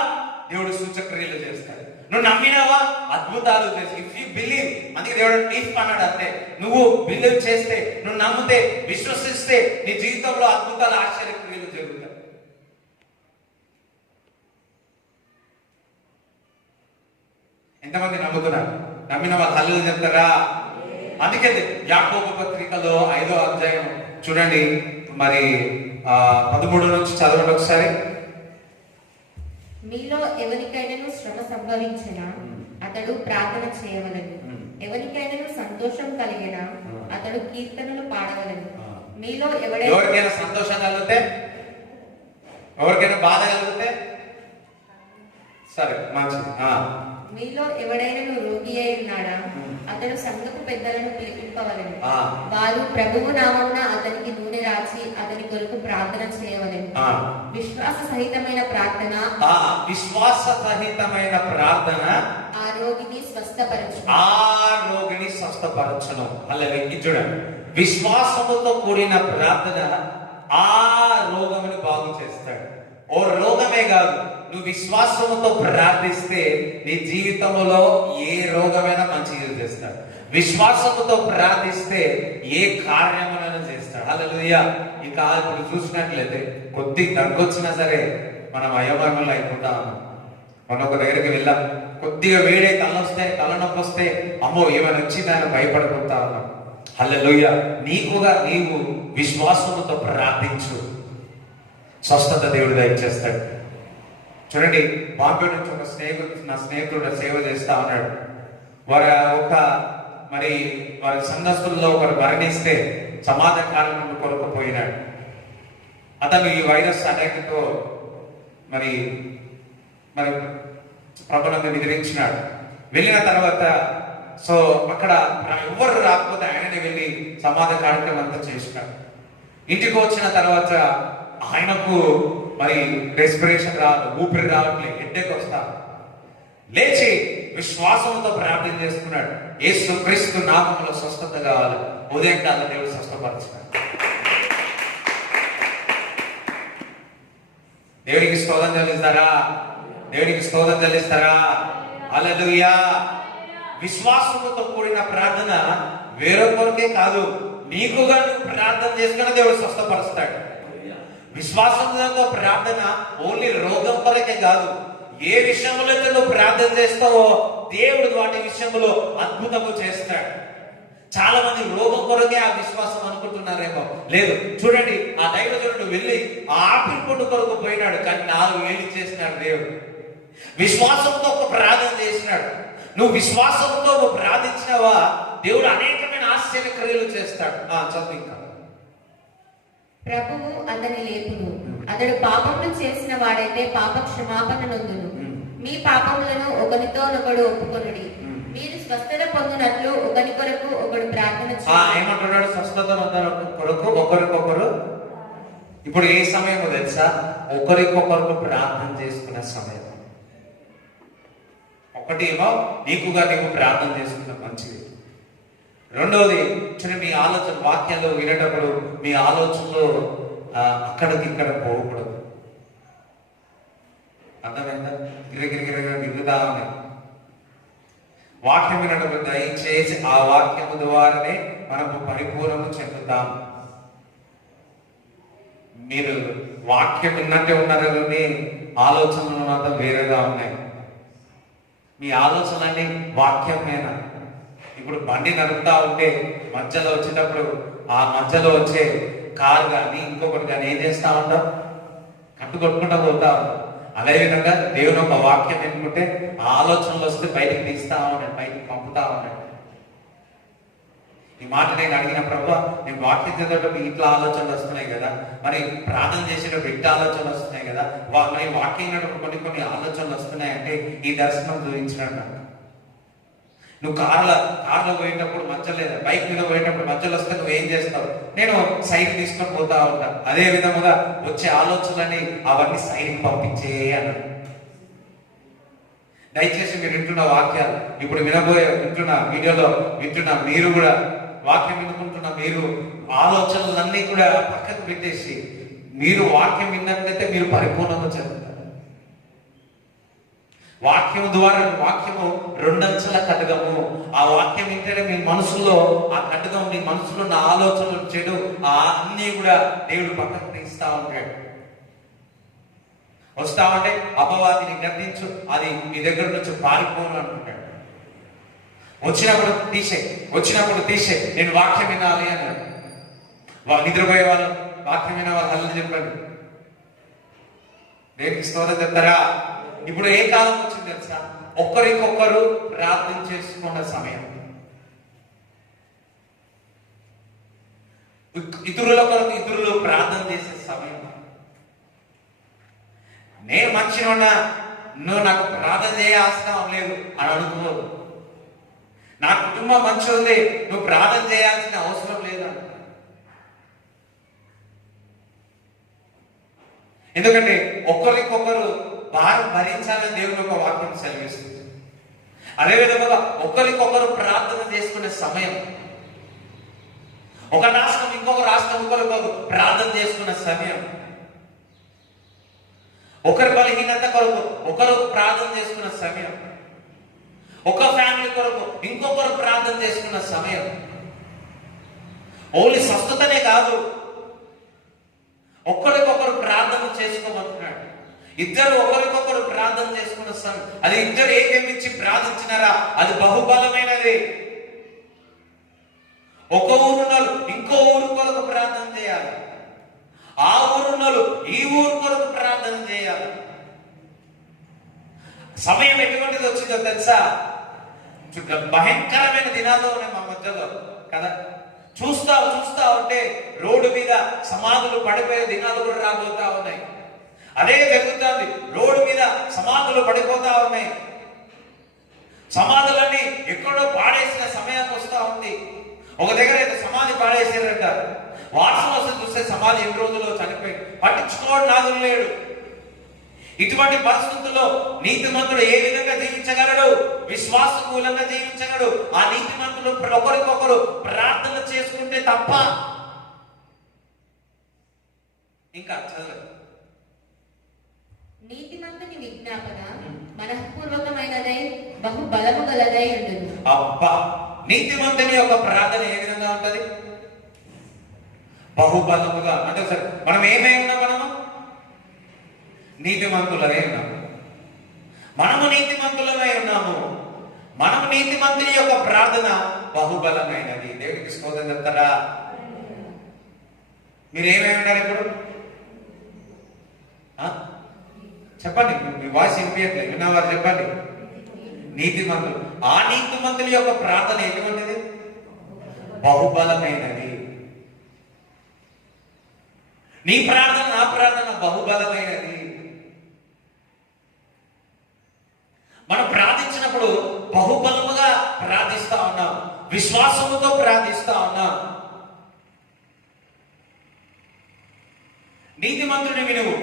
దేవుడు సూచక్రియలు చేస్తాడు. నువ్వు నమ్మినావా అద్భుతాలు చేసి, ఇఫ్ యూ బిలీవ్, అందుకే దేవుడు ఇఫ్ అన్నాడు. అంతే, నువ్వు బిలీవ్ చేస్తే, నువ్వు నమ్మితే, విశ్వసిస్తే నీ జీవితంలో అద్భుతాలు, ఆశ్చర్యక్రియలు జరుగుతాయి. ఎంతమంది నమ్ముతున్నారు? నమ్మిన వాళ్ళు హల్లెలూయా చెప్తారా? అందుకే యాకోబు పత్రికలో 5వ అధ్యాయం చూడండి, మరి 13 నుంచి చదవండి ఒకసారి. మీలో ఎవరికైనా శ్రమ సంభవించినా అతడు ప్రార్థన చేయవలెను. ఎవరికైనా సంతోషం కలిగినా అతడు కీర్తనలు పాడవలెను. మీలో ఎవరికైనా సంతోషం కలిగితే, ఎవరికైనా బాధ కలిగితే, సరే మంచిది. మీలో ఎవడైనా రోగి అయి ఉన్నాడా అతడు సంఘపు పెద్దలను పిలిపింపవలెను. వారు ప్రభువు నామమున అతనికి నూనె రాచి అతని కొరకు ప్రార్థన చేయవలెను. విశ్వాస సహితమైన ప్రార్థన ఆ రోగిని స్వస్థపరచును. అలాగే చూడండి, విశ్వాసముతో కూడిన ప్రార్థన ఆ రోగమును బాగు చేస్తాడు. ఓ రోగమే కాదు, నువ్వు విశ్వాసముతో ప్రార్థిస్తే నీ జీవితంలో ఏ రోగమైనా మంచిగా చేస్తాడు. విశ్వాసముతో ప్రార్థిస్తే ఏ కార్యములను చేస్తాడు. హల్లెలూయా. ఇక ఇప్పుడు చూసినట్లయితే కొద్ది దగ్గొచ్చినా సరే మనం అయోమయంలో అయిపోతా ఉన్నాం. మనం ఒక దగ్గరికి వెళ్ళాం, కొద్దిగా వేడే తలనొప్పి వస్తే అమ్మో ఏమైనా వచ్చింది ఆయన భయపడిపోతా ఉన్నాం. హల్లెలూయా. నీవు విశ్వాసముతో ప్రార్థించు, స్వస్థత దేవుడు దయచేస్తాడు. చూడండి, బాంబే నుంచి నా స్నేహితుడు సేవ చేస్తా ఉన్నాడు. వారి సంఘస్థుల్లో ఒకరు మరణిస్తే సమాధి కార్యక్రమం కొరకు పోయినాడు. అతను ఈ వైరస్ అటాక్తో మరి ప్రభుత్వం నిద్రించినాడు. వెళ్ళిన తర్వాత అక్కడ ఎవరు రాకపోతే ఆయనని వెళ్ళి సమాధి కార్యక్రమం అంతా చేసినాడు. ఇంటికి వచ్చిన తర్వాత ఆయనకు రెస్పిరేషన్ రాదు, ఊపిరి రావట్లేదు, హెడ్ఏక్ వస్తా. లేచి విశ్వాసంతో ప్రార్థన చేసుకున్నాడు, యేసు క్రీస్తు నామములో స్వస్థత కావాలి. ఉదయకాలం దేవుడు స్వస్థపరిచినాడు. దేవునికి స్తోత్రం చెల్లిస్తారా? దేవునికి స్తోత్రం చెల్లిస్తారా? హల్లెలూయా. విశ్వాసముతో కూడిన ప్రార్థన వేరొకరికే కాదు, నీకుగా నువ్వు ప్రార్థన చేసుకుని దేవుడు స్వస్థపరుస్తాడు. విశ్వాసంతో ప్రార్థన ఓన్లీ రోగం వరకే కాదు, ఏ విషయంలో అయితే నువ్వు ప్రార్థన చేస్తావో దేవుడు వాటి విషయంలో అద్భుతము చేస్తాడు. చాలా మంది రోగం కొరకే ఆ విశ్వాసం అనుకుంటున్నారేమో. లేదు, చూడండి, ఆ దైవజనుడు వెళ్ళి ఆ ఆపిల్ పండు కొరకు పోయినాడు, కానీ 4 వేలు చేసినాడు దేవుడు. విశ్వాసంతో ఒక ప్రార్థన చేసినాడు. నువ్వు విశ్వాసంతో ప్రార్థించినవా దేవుడు అనేకమైన ఆశ్చర్య క్రియలు చేస్తాడు. చదువు ఇంకా. ప్రభువు అతని లేపును, అతడు పాపములు చేసిన వాడైతే పాప క్షమాపణ నొందును. మీ పాపములను ఒకరితోనొకడు ఒప్పుకొనుడి, మీరు స్వస్థత పొందినట్లు ఒకరి కొరకు ఒకడు ప్రార్థన చేయండి. ఏమంటున్నాడు? స్వస్థత కొరకు ఒకరికొకరు. ఇప్పుడు ఏ సమయం తెలుసా? ఒకరికొకరు ప్రార్థన చేసుకునే సమయం. ఒకటేమో నీకుగా నీకు ప్రార్థన చేసుకున్న మంచిది. రెండవది, మీ ఆలోచన వాక్యాలు వినేటప్పుడు మీ ఆలోచనలో అక్కడికి ఇక్కడ పోకూడదు. అర్థమైందా? గిరగిరిగిరగా తిరుగుతా ఉన్నాయి. వాక్యం వినటప్పుడు దయచేసి ఆ వాక్యము ద్వారానే మనము పరిపూర్ణము చెందుతాం. మీరు వాక్యం విన్నట్టే ఉన్నారు కానీ ఆలోచనలు మాత్రం వేరేగా ఉన్నాయి. మీ ఆలోచనలన్నీ వాక్యం మీద. ఇప్పుడు బండి నడుపుతా ఉంటే మధ్యలో వచ్చేటప్పుడు ఆ మధ్యలో వచ్చే కారు కానీ ఇంకొకటి కానీ ఏం చేస్తా ఉంటాం? కట్టుకొట్టుకుంటా పోతా ఉంటాం. అదేవిధంగా దేవుని ఒక వాక్యం ఎన్నుకుంటే ఆ ఆలోచనలు వస్తే బయటికి తీస్తా ఉన్నాడు, బయటికి పంపుతా ఉన్నాడు. ఈ మాట నేను అడిగిన ప్రభు, నేను వాక్యం చదివేటప్పుడు ఇట్లా ఆలోచనలు వస్తున్నాయి కదా, మరి ప్రార్థన చేసేటప్పుడు ఇట్లా ఆలోచనలు వస్తున్నాయి కదా, మరి వాక్యం అయినప్పుడు కొన్ని ఆలోచనలు వస్తున్నాయి అంటే ఈ దర్శనం చూపించినాడు. నువ్వు కార్లో పోయేటప్పుడు మధ్యలో, బైక్ మీద పోయేటప్పుడు మధ్యలో వస్తే నువ్వు ఏం చేస్తావు? నేను సైడ్ తీసుకొని పోతా ఉంటా. అదే విధముగా వచ్చే ఆలోచనలని అవన్నీ సైడ్కి పంపించేయను. దయచేసి మీరు వింటున్న వాక్యాలు, ఇప్పుడు వింటున్న వీడియోలో వింటున్న మీరు కూడా, వాక్యం వినుకుంటున్న మీరు ఆలోచనలన్నీ కూడా పక్కకు పెట్టేసి మీరు వాక్యం విన్నట్లయితే మీరు పరిపూర్ణంగా చదువుతారు. వాక్యం ద్వారా, వాక్యము 2 అంచెల ఖడ్గము. ఆ వాక్యం వింటేనే మీ మనసులో ఆ ఖడ్గం, మీ మనసులో ఉన్న ఆలోచనలు, చెడు అన్నీ కూడా దేవుడు పక్కకు తీస్తా ఉంటాడు. వస్తా ఉంటే అపవాదిని గర్దించు, అది మీ దగ్గర నుంచి పారిపోను అంటుంటాడు. వచ్చినప్పుడు తీసే నేను వాక్యం వినాలి అన్నాడు. నిద్రపోయే వాళ్ళు వాక్యం వినే వాళ్ళు అల్లని చెప్పండి. దేవునికి స్తోత్రం చెప్తారా? ఇప్పుడు ఏ కాలం వచ్చింది తెలుసా? ఒకరికొకరు ప్రార్థన చేసుకున్న సమయం, ఇతరుల కొరకు ఇతరులు ప్రార్థన చేసే సమయం. నేను మంచిగా ఉన్నా, నువ్వు నాకు ప్రార్థన చేయాల్సిన లేదు అని అనుకోదు. నా కుటుంబం మంచిగా ఉంది, నువ్వు ప్రార్థన చేయాల్సిన అవసరం లేదు అంట. ఎందుకంటే ఒకరికొకరు భారం భరించాలని దేవుని ఒక వాక్యం సెలవిస్తుంది. అదేవిధంగా ఒకరికొకరు ప్రార్థన చేసుకునే సమయం, ఒక రాష్ట్రం ఇంకొక రాష్ట్రం ఒకరికొకరు ప్రార్థన చేసుకునే సమయం, ఒకరి బలహీనత కొరకు ఒకరు ప్రార్థన చేసుకున్న సమయం, ఒక ఫ్యామిలీ కొరకు ఇంకొకరు ప్రార్థన చేసుకున్న సమయం. ఓన్లీ స్వస్థతనే కాదు, ఒకరికొకరు ప్రార్థన చేసుకోమంటున్నాడు. ఇద్దరు ఒకరికొకరు ప్రార్థన చేసుకున్న సమయం, అది ఇద్దరు ఏకమిచ్చి ప్రార్థించినారా అది బహుబలమైనది. ఒక ఊరున్నోళ్ళు ఇంకో ఊరు కొరకు ప్రార్థన చేయాలి, ఆ ఊరున్నోళ్ళు ఈ ఊరు కొరకు ప్రార్థన చేయాలి. సమయం ఎటువంటిది వచ్చిందో తెలుసా? భయంకరమైన దినాలు ఉన్నాయి మా మధ్యలో కదా. చూస్తా ఉంటే రోడ్డు మీద సమాధులు పడిపోయే దినాలు కూడా రాబోతా ఉన్నాయి. అదే జరుగుతుంది, రోడ్డు మీద సమాధులు పడిపోతా ఉన్నాయి. సమాధులన్నీ ఎక్కడో పాడేసిన సమయం వస్తా ఉంది. ఒక దగ్గర అయితే సమాధి పాడేసారంట. వారసం వస్తే చూస్తే సమాధి ఎన్ని రోజుల్లో చనిపోయి పట్టించుకోవడం నాదులు లేడు. ఇటువంటి పరిస్థితుల్లో నీతిమంతుడు ఏ విధంగా జీవించగలడు? విశ్వాసమూలంగా జీవించగలడు. ఆ నీతిమంతుడు ఒకరికొకరు ప్రార్థన చేసుకుంటే తప్ప ఇంకా చదవదు. నీతిమంతుని విజ్ఞాపన మనఃపూర్వకమైనదై బహు బలము గలదై ఉండును. అబ్బా, నీతిమంతుని యొక్క ప్రార్థన ఏ విధంగా ఉంటది? బహుబలముగా. అంటే సరే, మనం ఏమై ఉన్నాం? మనము నీతిమంతులమై ఉన్నాము. మనము నీతిమంతులమై ఉన్నాము. మనము నీతిమంతుని యొక్క ప్రార్థన బహుబలమైనది. దేవుడికి స్తోత్రం చెప్తారా? మీరేమై ఉన్నారు ఇప్పుడు? చెప్పండి, మీ వాయిస్ వినిపించట్లేదు, విన్నవారు చెప్పండి. నీతిమంతులు. ఆ నీతిమంతుల యొక్క ప్రార్థన ఎటువంటిది? బహుబలమైనది. నీ ప్రార్థన నా ప్రార్థన బహుబలమైనది. మనం ప్రార్థించినప్పుడు బహుబలముగా ప్రార్థిస్తా ఉన్నాం, విశ్వాసముతో ప్రార్థిస్తా ఉన్నాం. నీతిమంతుడిని వినువు,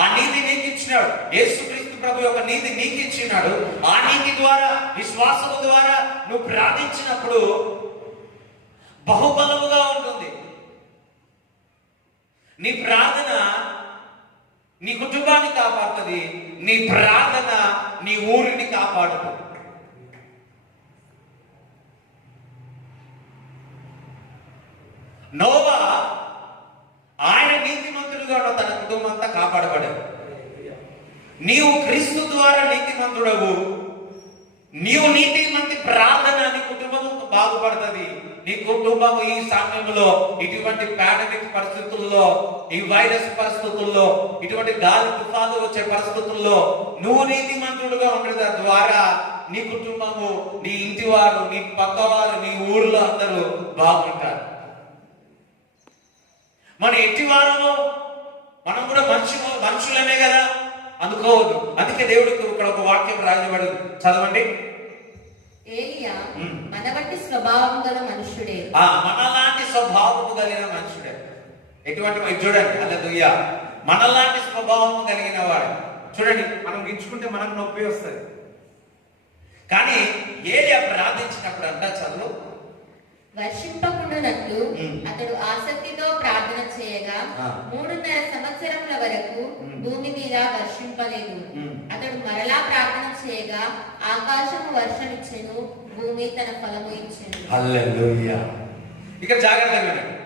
ఆ నీతి నీకు ఇచ్చినాడు. యేసుక్రీస్తు ప్రభు యొక్క నీతి నీకు ఇచ్చినాడు. ఆ నీతి ద్వారా, విశ్వాసము ద్వారా నువ్వు ప్రార్థించినప్పుడు బహుబలముగా ఉంటుంది. నీ ప్రార్థన నీ కుటుంబాన్ని కాపాడుతుంది, నీ ప్రార్థన నీ ఊరిని కాపాడుతుంది. నోవా ఆయన నీతిమంతుడుగా తన కుటుంబం అంతా కాపాడబడాడు. నీవు క్రీస్తు ద్వారా నీతిమంతుడవు. నీవు నీతిమంతి ప్రార్థన నీ కుటుంబము బాగుపడుతుంది. నీ కుటుంబము ఈ సమయంలో ఇటువంటి పాండమిక్ పరిస్థితుల్లో, ఈ వైరస్ పరిస్థితుల్లో, ఇటువంటి గాలి తుఫాను వచ్చే పరిస్థితుల్లో నువ్వు నీతిమంతుడుగా ఉండడం ద్వారా నీ కుటుంబము, నీ ఇంటి వారు, నీ పక్క వారు, నీ ఊర్లో అందరూ బాగుంటారు. మన ఎట్టి వారము, మనం కూడా మనుషులమే కదా అనుకోవద్దు. అందుకే దేవుడికి ఇక్కడ ఒక వాక్యం రాయబడదు, చదవండి. ఏలియా మనవంటి స్వభావం గల మనుష్యుడే. మనలాంటి స్వభావము కలిగిన మనుషుడే. ఎటువంటి చూడండి, హల్లెలూయా, మనలాంటి స్వభావము కలిగిన వాడు. చూడండి, మనం గించుకుంటే మనకు నొప్పి వస్తుంది. కానీ ఏలియా ప్రార్థించినప్పుడు అంతా చదువు, వర్షింపకుండానట్లు అతడు ఆసక్తితో ప్రార్థన చేయగా 3.5 సంవత్సరముల వరకు భూమి మీద వర్షింపలేదు. అతడు మరలా ప్రార్థన చేయగా ఆకాశము వర్షమిచ్చెను, భూమి తన ఫలము ఇచ్చెను. హల్లెలూయా. ఇక జాగ్రత్తగా వినండి.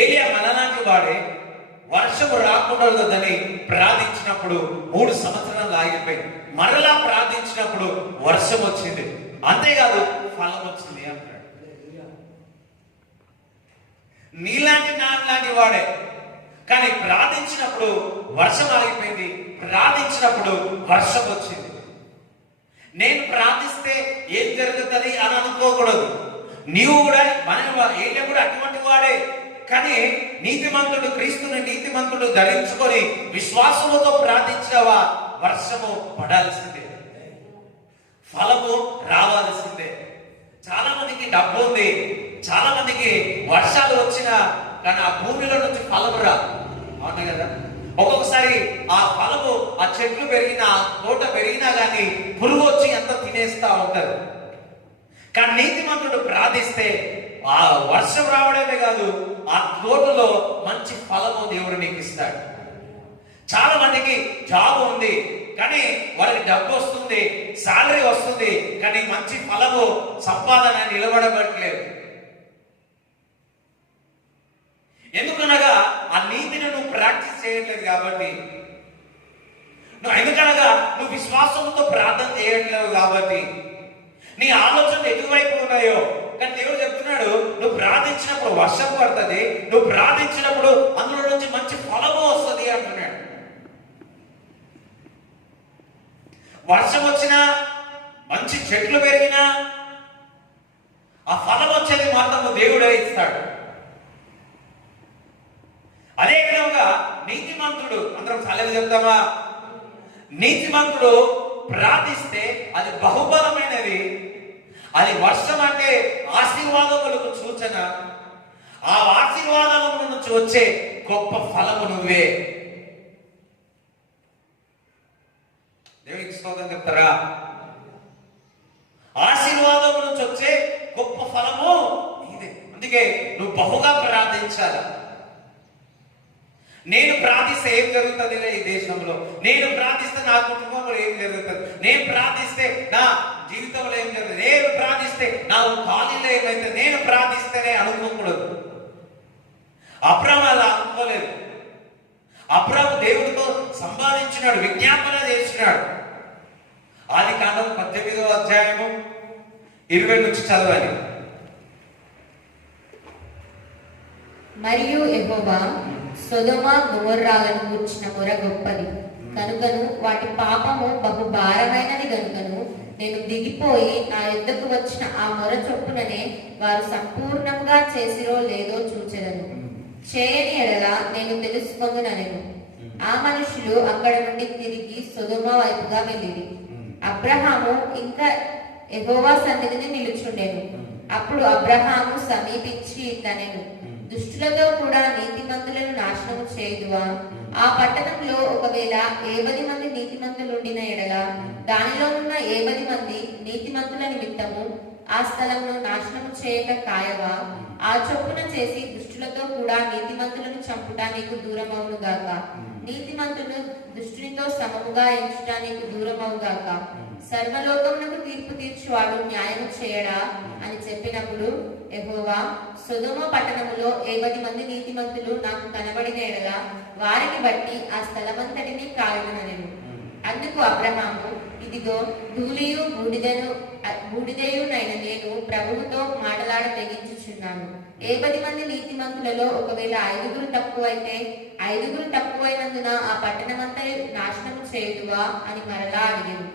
ఏలియా మనలాంటి వాడే వర్షము రాకూడదని ప్రార్థించినప్పుడు 3 సంవత్సరాలు ఆగిపోయింది. మరలా ప్రార్థించినప్పుడు వర్షం వచ్చింది. అంతేకాదు, ఫలం వచ్చింది అంటాడు. నీలాంటి నాలాంటి వాడే కానీ ప్రార్థించినప్పుడు వర్షం ఆగిపోయింది, ప్రార్థించినప్పుడు వర్షం వచ్చింది. నేను ప్రార్థిస్తే ఏం జరుగుతుంది అని అనుకోకూడదు. నీవు కూడా ఏలియా కూడా అటువంటి వాడే. కానీ నీతిమంతుడు, క్రీస్తుని నీతిమంతుడు ధరించుకొని విశ్వాసముతో ప్రార్థించినవా వర్షము పడాల్సిందే, ఫలము రావాల్సిందే. చాలా మందికి డబ్బు ఉంది, చాలా మందికి వర్షాలు వచ్చినా కానీ ఆ భూమిలో నుంచి ఫలము రా, అవును కదా. ఒక్కొక్కసారి ఆ ఫలము, ఆ చెట్లు పెరిగినా, ఆ తోట పెరిగినా కానీ పురుగు వచ్చి ఎంత తినేస్తా ఉంటారు. కానీ నీతిమంతుడు ప్రార్థిస్తే ఆ వర్షం రావడమే కాదు, ఆ తోటలో మంచి ఫలము దేవుడు నీకు ఇస్తాడు. చాలా మందికి జాబ్ ఉంది కానీ వాళ్ళకి డబ్బు వస్తుంది, సాలరీ వస్తుంది, కానీ మంచి ఫలము, సంపాదన నిలబడబట్లేదు. ఎందుకనగా ఆ నీతిని నువ్వు ప్రాక్టీస్ చేయట్లేదు కాబట్టి. ఎందుకనగా నువ్వు విశ్వాసంతో ప్రార్థన చేయట్లేదు కాబట్టి. నీ ఆలోచనలు ఎటువైపు ఉన్నాయో. కానీ దేవుడు చెప్తున్నాడు, నువ్వు ప్రార్థించినప్పుడు వర్షం పడుతుంది, నువ్వు ప్రార్థించినప్పుడు అందులో నుంచి మంచి ఫలము వస్తుంది అంటున్నాడు. వర్షం వచ్చినా, మంచి చెట్లు పెరిగినా ఆ ఫలం వచ్చేది మాత్రం దేవుడే ఇస్తాడు. అదే విధంగా నీతిమంతుడు, అందరం చాలని చెప్తామా, నీతిమంతుడు ప్రార్థిస్తే అది బహుబలమైనది. అది వర్షం అంటే ఆశీర్వాదములకు సూచన. ఆ ఆశీర్వాదముల నుంచి వచ్చే గొప్ప ఫలము నువ్వే. దేవునికి స్తోత్రం చెప్తారా? ఆశీర్వాదం నుంచి వచ్చే గొప్ప ఫలము నీదే. అందుకే నువ్వు బహుగా ప్రార్థించాలి. నేను ప్రార్థిస్తే ఏం జరుగుతుంది ఈ దేశంలో, నేను ప్రార్థిస్తే నా కుటుంబంలో ఏం జరుగుతుంది, నేను ప్రార్థిస్తే నా జీవితంలో ఏం జరుగుతుంది, నేను ప్రార్థిస్తే నా కాలేజీలో ఏమైతే, నేను ప్రార్థిస్తేనే అనుకోకూడదు. అబ్రాము అలా అనుకోలేదు. అబ్రాము దేవుడితో సంపాదించినాడు, విజ్ఞాపన చేసినాడు. ఆదికాండం 18వ అధ్యాయము 20 నుంచి చదవాలి. మరియు యెహోవా సొదొమ గొమొర్రాలను గూర్చిన మొర గొప్పది కనుకను, వాటి పాపము బహు భారమైనది గనుకను, నేను దిగిపోయి నా యుద్ధకు వచ్చిన ఆ మొర చొప్పుననే వారు సంపూర్ణంగా చేసిరో లేదో చూచెదను. చేయని ఎడల నేను తెలుసుకొందుననెను. ఆ మనుషులు అక్కడ నుండి తిరిగి సొదొమ వైపుగా వెళ్ళిరి. అబ్రహాము ఇంకా యెహోవా సన్నిధిని నిలుచుండెను. అప్పుడు అబ్రహాము సమీపించి ఇట్లనెను, దుష్టులతో కూడా నీతిమంతులను నాశనము చేయుదువా? ఆ పట్టణంలో ఒకవేళ 70 మంది నీతిమంతులుండిన ఎడల దానిలో ఉన్న 70 మంది నీతిమంతుల నిమిత్తము ఆ స్థలమును నాశనము చేయక కాయవా? ఆ చొప్పున చేసి దుష్టులతో కూడా నీతిమంతులను చంపుట నీకు దూరమవును గాక. నీతిమంతులు దుష్టునితో సమముగా ఎంచుట నీకు దూరమవు గాక. సర్వలోకమునకు తీర్పు తీర్చువాడు న్యాయము చేయడా అని చెప్పినప్పుడు యెహోవా, సొదొమ పట్టణములో 70 మంది నీతిమంతులు నాకు కనబడిన ఎడల వారిని బట్టి ఆ స్థలమంతటిని కాలుననెను. అందుకు అబ్రహాము, ఇదిగో ధూళియు బూడిదయునైన నేను ప్రభువుతో మాటలాడ తెగించుచున్నాను. 70 మంది నీతిమంతులలో ఒకవేళ 5 తక్కువైతే 5 తక్కువైనందున ఆ పట్టణమంతా నాశనము చేయుదువా అని మరలా అడిగాను.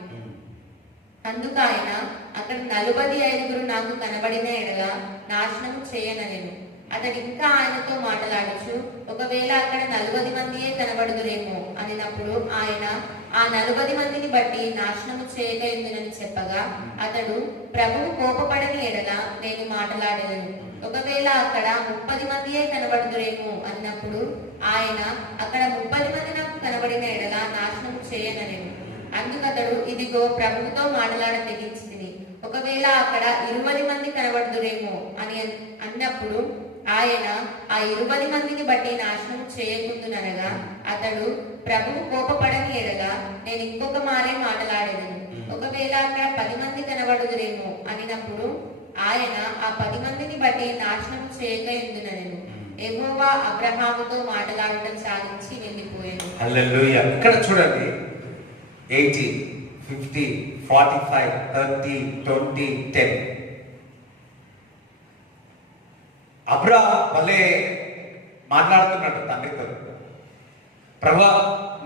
అందుకు ఆయన, అక్కడ 45 నాకు కనబడిన ఎడల నాశనము చేయననెను. అతడు ఇంకా ఆయనతో మాట్లాడుచు, ఒకవేళ అక్కడ 40 మందియే కనబడుదురేమో అనినప్పుడు ఆయన, ఆ 40 మందిని బట్టి నాశనము చేయకయుందునని చెప్పగా, అతడు, ప్రభువు కోపపడని ఎడల నేను మాట్లాడేదను. ఒకవేళ అక్కడ 30 మందియే కనబడుదురేమో అన్నప్పుడు ఆయన, అక్కడ 30 మంది నాకు కనబడిన ఎడల నాశనము చేయననెను. అందుకతడు, ఇదిగో ప్రభువుతో మాటలాడ తెగించింది, ఒకవేళ అక్కడ 20 మంది కనబడుదురేమో అని అన్నప్పుడు ఆయన, ఆ 20 మందిని బట్టి నాశనం చేయకుందుననగా, అతడు, ప్రభువు కోపపడని ఎడల నేను ఇంకొక మారే మాటలాడేదను. ఒకవేళ అక్కడ 10 మంది కనబడుదురేమో అనినప్పుడు ఆయన, ఆ 10 మందిని బట్టి నాశనం చేయకయుందుననెను. యెహోవా అబ్రహాముతో మాటలాడటం సాగించి వెళ్ళిపోయాను. హల్లెలూయా. ఇక్కడ చూడండి, 80, 50, 45, 30, 20, 10. అబ్రాహాము భలే మాట్లాడుతున్నాడు తండ్రితో. ప్రభా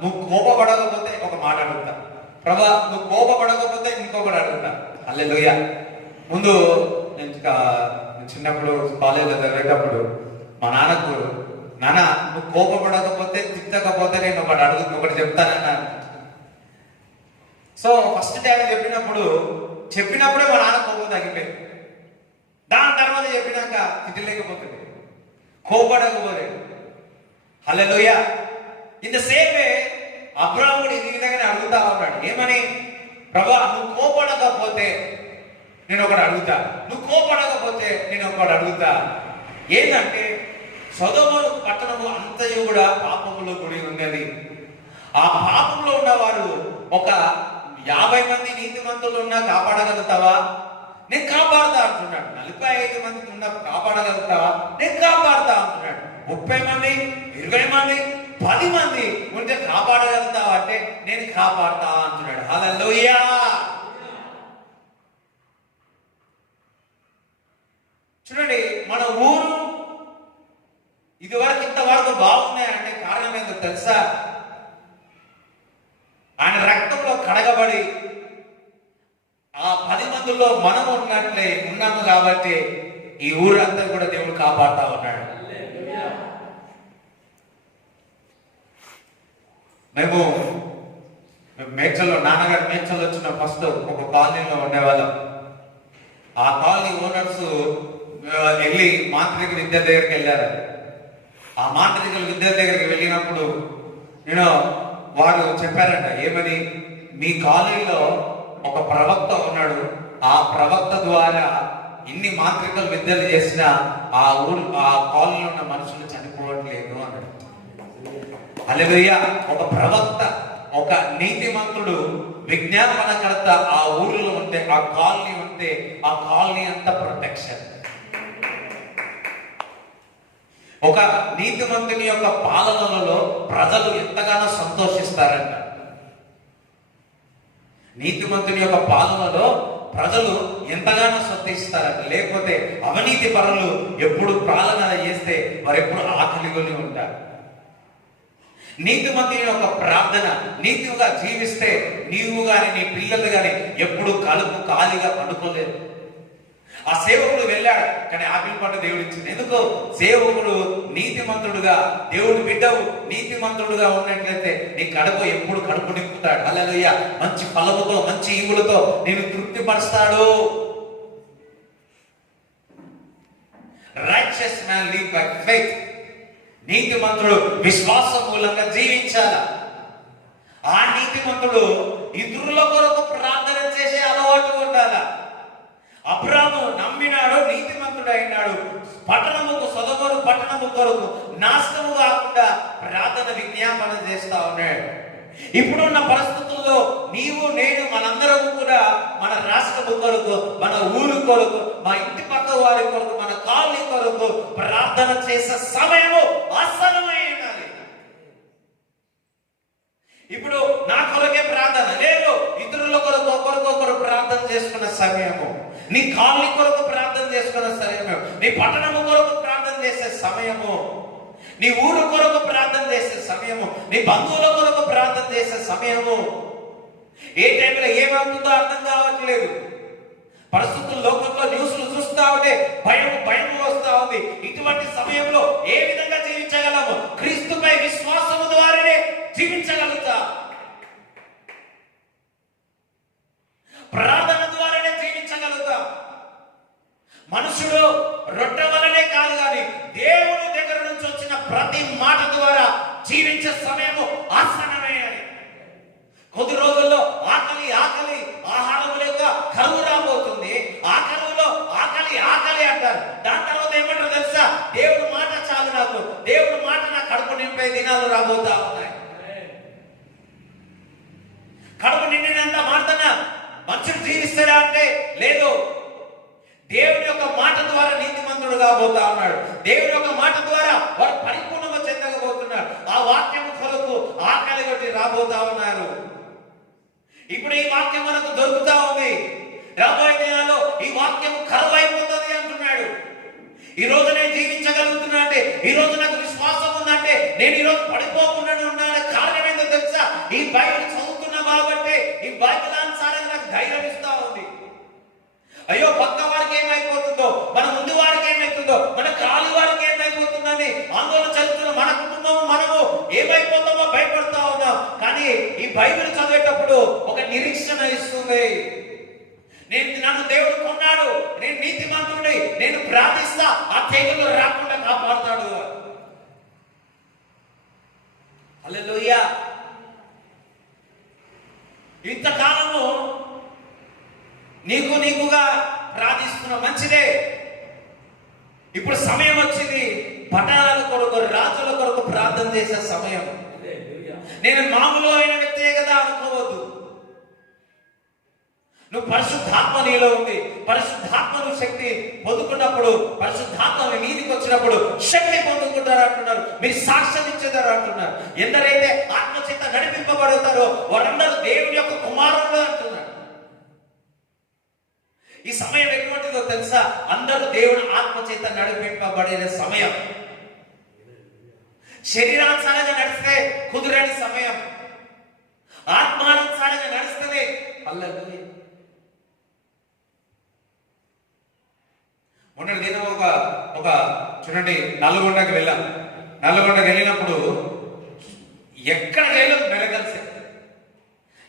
నువ్వు కోపపడకపోతే ఒక మాట అడుగుతా, ప్రభా నువ్వు కోపపడకపోతే ఇంకొకటి అడుగుతా. హల్లెలూయా. ముందు నేను చిన్నప్పుడు కాలేజీలో చదివేటప్పుడు మా నాన్నకు, నాన్న నువ్వు కోపపడకపోతే తిట్టకపోతే నేను ఒకటి చెప్తానన్నా. సో ఫస్ట్ టైం చెప్పినప్పుడే మా నాన్న కోపం తగ్గిపోయింది. దాని తర్వాత చెప్పినాక తిట్టలేకపోతుంది, కోపడకపోతే. హల్లెలూయా. ఇన్ ద సేమ్ వే అబ్రాహాముడు ఈ విధంగానే అడుగుతా ఉన్నాడు. ఏమని? ప్రభా నువ్వు కోపడకపోతే నేను ఒకటి అడుగుతా, నువ్వు కోపడకపోతే నేను ఒకటి అడుగుతా. ఏంటంటే సొదొమ పట్టణము అంతయు కూడా పాపములో కూడి ఉన్నది. ఆ పాపంలో ఉన్నవారు ఒక 50 మంది నీతిమంతులు ఉన్నా కాపాడగలుగుతావా? నేను కాపాడుతా అంటున్నాడు. 45 మంది ఉన్నా కాపాడగలుగుతావా? నేను కాపాడుతా అంటున్నాడు. 30 మంది, 20 మంది, 10 మంది ఉంటే కాపాడగలుగుతావా అంటే నేను కాపాడుతా అంటున్నాడు. హల్లెలూయా. చూడండి, మన ఊరు ఇదివరకు ఇంతవరకు బాగున్నాయంటే కారణం ఏంటో తెలుసా? ఆయన రక్తంలో కడగబడి ఆ 10 మందిలో మనం ఉన్నాము కాబట్టి ఈ ఊరంతా కూడా దేవుడు కాపాడుతా ఉన్నాడు. మేము మేడ్చల్లో, నాన్నగారు మేడ్చల్లో వచ్చిన ఫస్ట్ ఒక కాలనీలో ఉండేవాళ్ళం. ఆ కాలనీ ఓనర్స్ వెళ్ళి మాంత్రిక విద్య దగ్గరికి వెళ్ళారు. ఆ మాంత్రికుల విద్య దగ్గరికి వెళ్ళినప్పుడు వారు చెప్పారంట, ఏమని? మీ కాలనీలో ఒక ప్రవక్త ఉన్నాడు, ఆ ప్రవక్త ద్వారా ఇన్ని మాంత్రికల విద్యలు చేసిన ఆ కాలనీలో ఉన్న మనుషులు చనిపోవట్లేదు అన్నాడు. హల్లెలూయా. ఒక ప్రవక్త, ఒక నీతిమంతుడు, విజ్ఞాపనకర్త ఆ ఊరిలో ఉంటే, ఆ కాలనీ ఉంటే, ఆ కాలనీ అంతా ప్రొటెక్షన్. ఒక నీతిమంతుని యొక్క పాలనలో ప్రజలు ఎంతగానో సంతోషిస్తారంట. నీతిమంతుని యొక్క పాలనలో ప్రజలు ఎంతగానో సంతోషిస్తారంట. లేకపోతే అవినీతి పరులు ఎప్పుడు పాలన చేస్తే వారు ఎప్పుడు ఆకలిగొని ఉంటారు. నీతిమంతుని యొక్క ప్రార్థన, నీతిగా జీవిస్తే నీవు గాని నీ పిల్లలు గాని ఎప్పుడు కలుపు ఖాళీగా పండుకోలేదు. ఆ సేవకుడు వెళ్ళాడు, కానీ ఆపిల్ పండు దేవుడు ఇచ్చింది. ఎందుకు? సేవకుడు నీతిమంతుడుగా, దేవుడు బిడ్డవు నీతిమంతుడుగా ఉన్నట్లయితే నీ ఎప్పుడు కడుపు నింపుతాడు. హల్లెలూయా. మంచి ఫలముతో, మంచి ఈవులతో నేను తృప్తిపరుస్తాడు. Righteous man live by faith. నీతిమంతుడు విశ్వాసం మూలంగా జీవించాల. ఆ నీతిమంతుడు ఇతరుల కొరకు ప్రార్థన చేసే అలవాటు ఉండాలా. అబ్రాము నమ్మినాడు, నీతిమంతుడు అయినాడు. పట్టణముకు, సొదొమ పట్టణము కొరకు నాశనము కాకుండా ప్రార్థన విజ్ఞాపన చేస్తా ఉన్నాడు. ఇప్పుడున్న పరిస్థితుల్లో నీవు నేను మనందరం కూడా మన రాష్ట్రము కొరకు, మన ఊరు కొరకు, మా ఇంటి పక్క వారి కొరకు, మన కాలనీ కొరకు ప్రార్థన చేసే సమయము ఆసన్నమై ఉండాలి. ఇప్పుడు నా కొరకే ప్రార్థన లేదు, ఇతరుల కొరకు ఒకరికొకరు ప్రార్థన చేసుకున్న సమయము, నీ కాలనీ కొరకు ప్రార్థన చేసుకున్న సమయము, నీ పట్టణము కొరకు ప్రార్థన చేసే సమయము, నీ ఊరు కొరకు ప్రార్థన చేసే సమయము, నీ బంధువుల కొరకు ప్రార్థన చేసే సమయము. ఏ టైంలో ఏమవుతుందో అర్థం కావట్లేదు. పరిస్థితులు లోకంలో న్యూస్లు చూస్తా ఉంటే భయం వస్తా ఉంది. ఇటువంటి సమయంలో ఏ విధంగా జీవించగలము? క్రీస్తుపై విశ్వాసము ద్వారానే జీవించగలుగుతా. ప్రార్థన ద్వారానే జీవించగలుగుతా. మనుషుడు రొట్టె వలనే కాదు, కానీ దేవుని దగ్గర నుంచి వచ్చిన ప్రతి మాట ద్వారా జీవించే సమయము ఆసన్నమైనది. కొద్ది రోజుల్లో ఆకలి ఆహారం లేక కరువు రాబోతుంది. ఆ కరువులో ఆకలి అంటారు. దాని తర్వాత ఏమంటారు తెలుసా? దేవుడు మాట చాలు, నాకు దేవుడు మాట నా కడుపు నింపే దినాలు రాబోతా ఉన్నాయి. కడుపు నిండినంత మాటన మనుషులు జీవిస్తాడా అంటే లేదు. దేవుని యొక్క మాట ద్వారా నీతిమంతుడు కాబోతా ఉన్నాడు. దేవుని యొక్క మాట ద్వారా వారు పరిపూర్ణంగా చెందకపోతున్నారు. ఆ వాక్యం కొరకు ఆకలి కొట్టి రాబోతా ఉన్నారు. ఇప్పుడు ఈ వాక్యం మనకు దొరుకుతా ఉంది. రాబోయే దినాల్లో ఈ వాక్యం కరువు అయిపోతుంది అంటున్నాడు. ఈ రోజు నేను జీవించగలుగుతున్నా అంటే, ఈ రోజు నాకు విశ్వాసం ఉందంటే నేను ఈరోజు పడిపోకుండా ఉన్నాను. కారణం ఏంటో తెలుసా? ఈ బైబిల్ చదువుతున్నా కాబట్టి, ఈ బైబిల్ అనుసారంగా నాకు ధైర్యం ఇస్తా ఉంది. అయ్యో పక్క వారికి ఏమైపోతుందో, మన ముందు వారికి ఏమైతుందో, మన కాలి వారికి ఏమైపోతుందని ఆందోళన చెందుతున్న మన కుటుంబం మనము ఏమైపోతామో భయపడతా ఉన్నాం. కానీ ఈ బైబిల్ చదివేటప్పుడు ఒక నిరీక్షణ ఇస్తుంది. నన్ను దేవుడు కొన్నాడు, నేను నీతిమంతుడి, నేను ప్రార్థిస్తా, ఆ తెగులు రాకుండా కాపాడుతాడు. హల్లెలూయా. ఇంతకాలము నీకుగా ప్రార్థిస్తున్న మంచిదే. ఇప్పుడు సమయం వచ్చింది పట్టణాల కొరకు, రాజుల కొరకు ప్రార్థన చేసే సమయం. నేను మామూలు అయిన వ్యక్తే కదా అనుకోవద్దు. నువ్వు పరిశుద్ధాత్మ నీలో ఉంది. పరిశుద్ధాత్మ నువ్వు శక్తి పొందుకున్నప్పుడు, పరిశుద్ధాత్మ మీదికి వచ్చినప్పుడు శక్తి పొందుకుంటారు అంటున్నారు. మీరు సాక్ష్యం ఇచ్చేదారు అంటున్నారు. ఎందరైతే ఆత్మ చేత నడిపింపబడతారో వారందరూ దేవుని యొక్క కుమారులు అంటున్నారు. ఈ సమయం ఎటువంటిదో తెలుసా? అందరూ దేవుని ఆత్మ చేత నడిపింపబడే సమయం. శరీరానుసారంగా నడిస్తే కుదురని సమయం. ఆత్మానుసారంగా నడిస్తేనే హల్లెలూయా. మొన్నటి దినం ఒక చూడండి, నల్గొండకి వెళ్ళాం. నల్గొండకి వెళ్ళినప్పుడు ఎక్కడికి వెళ్ళాం మెలకలిసి,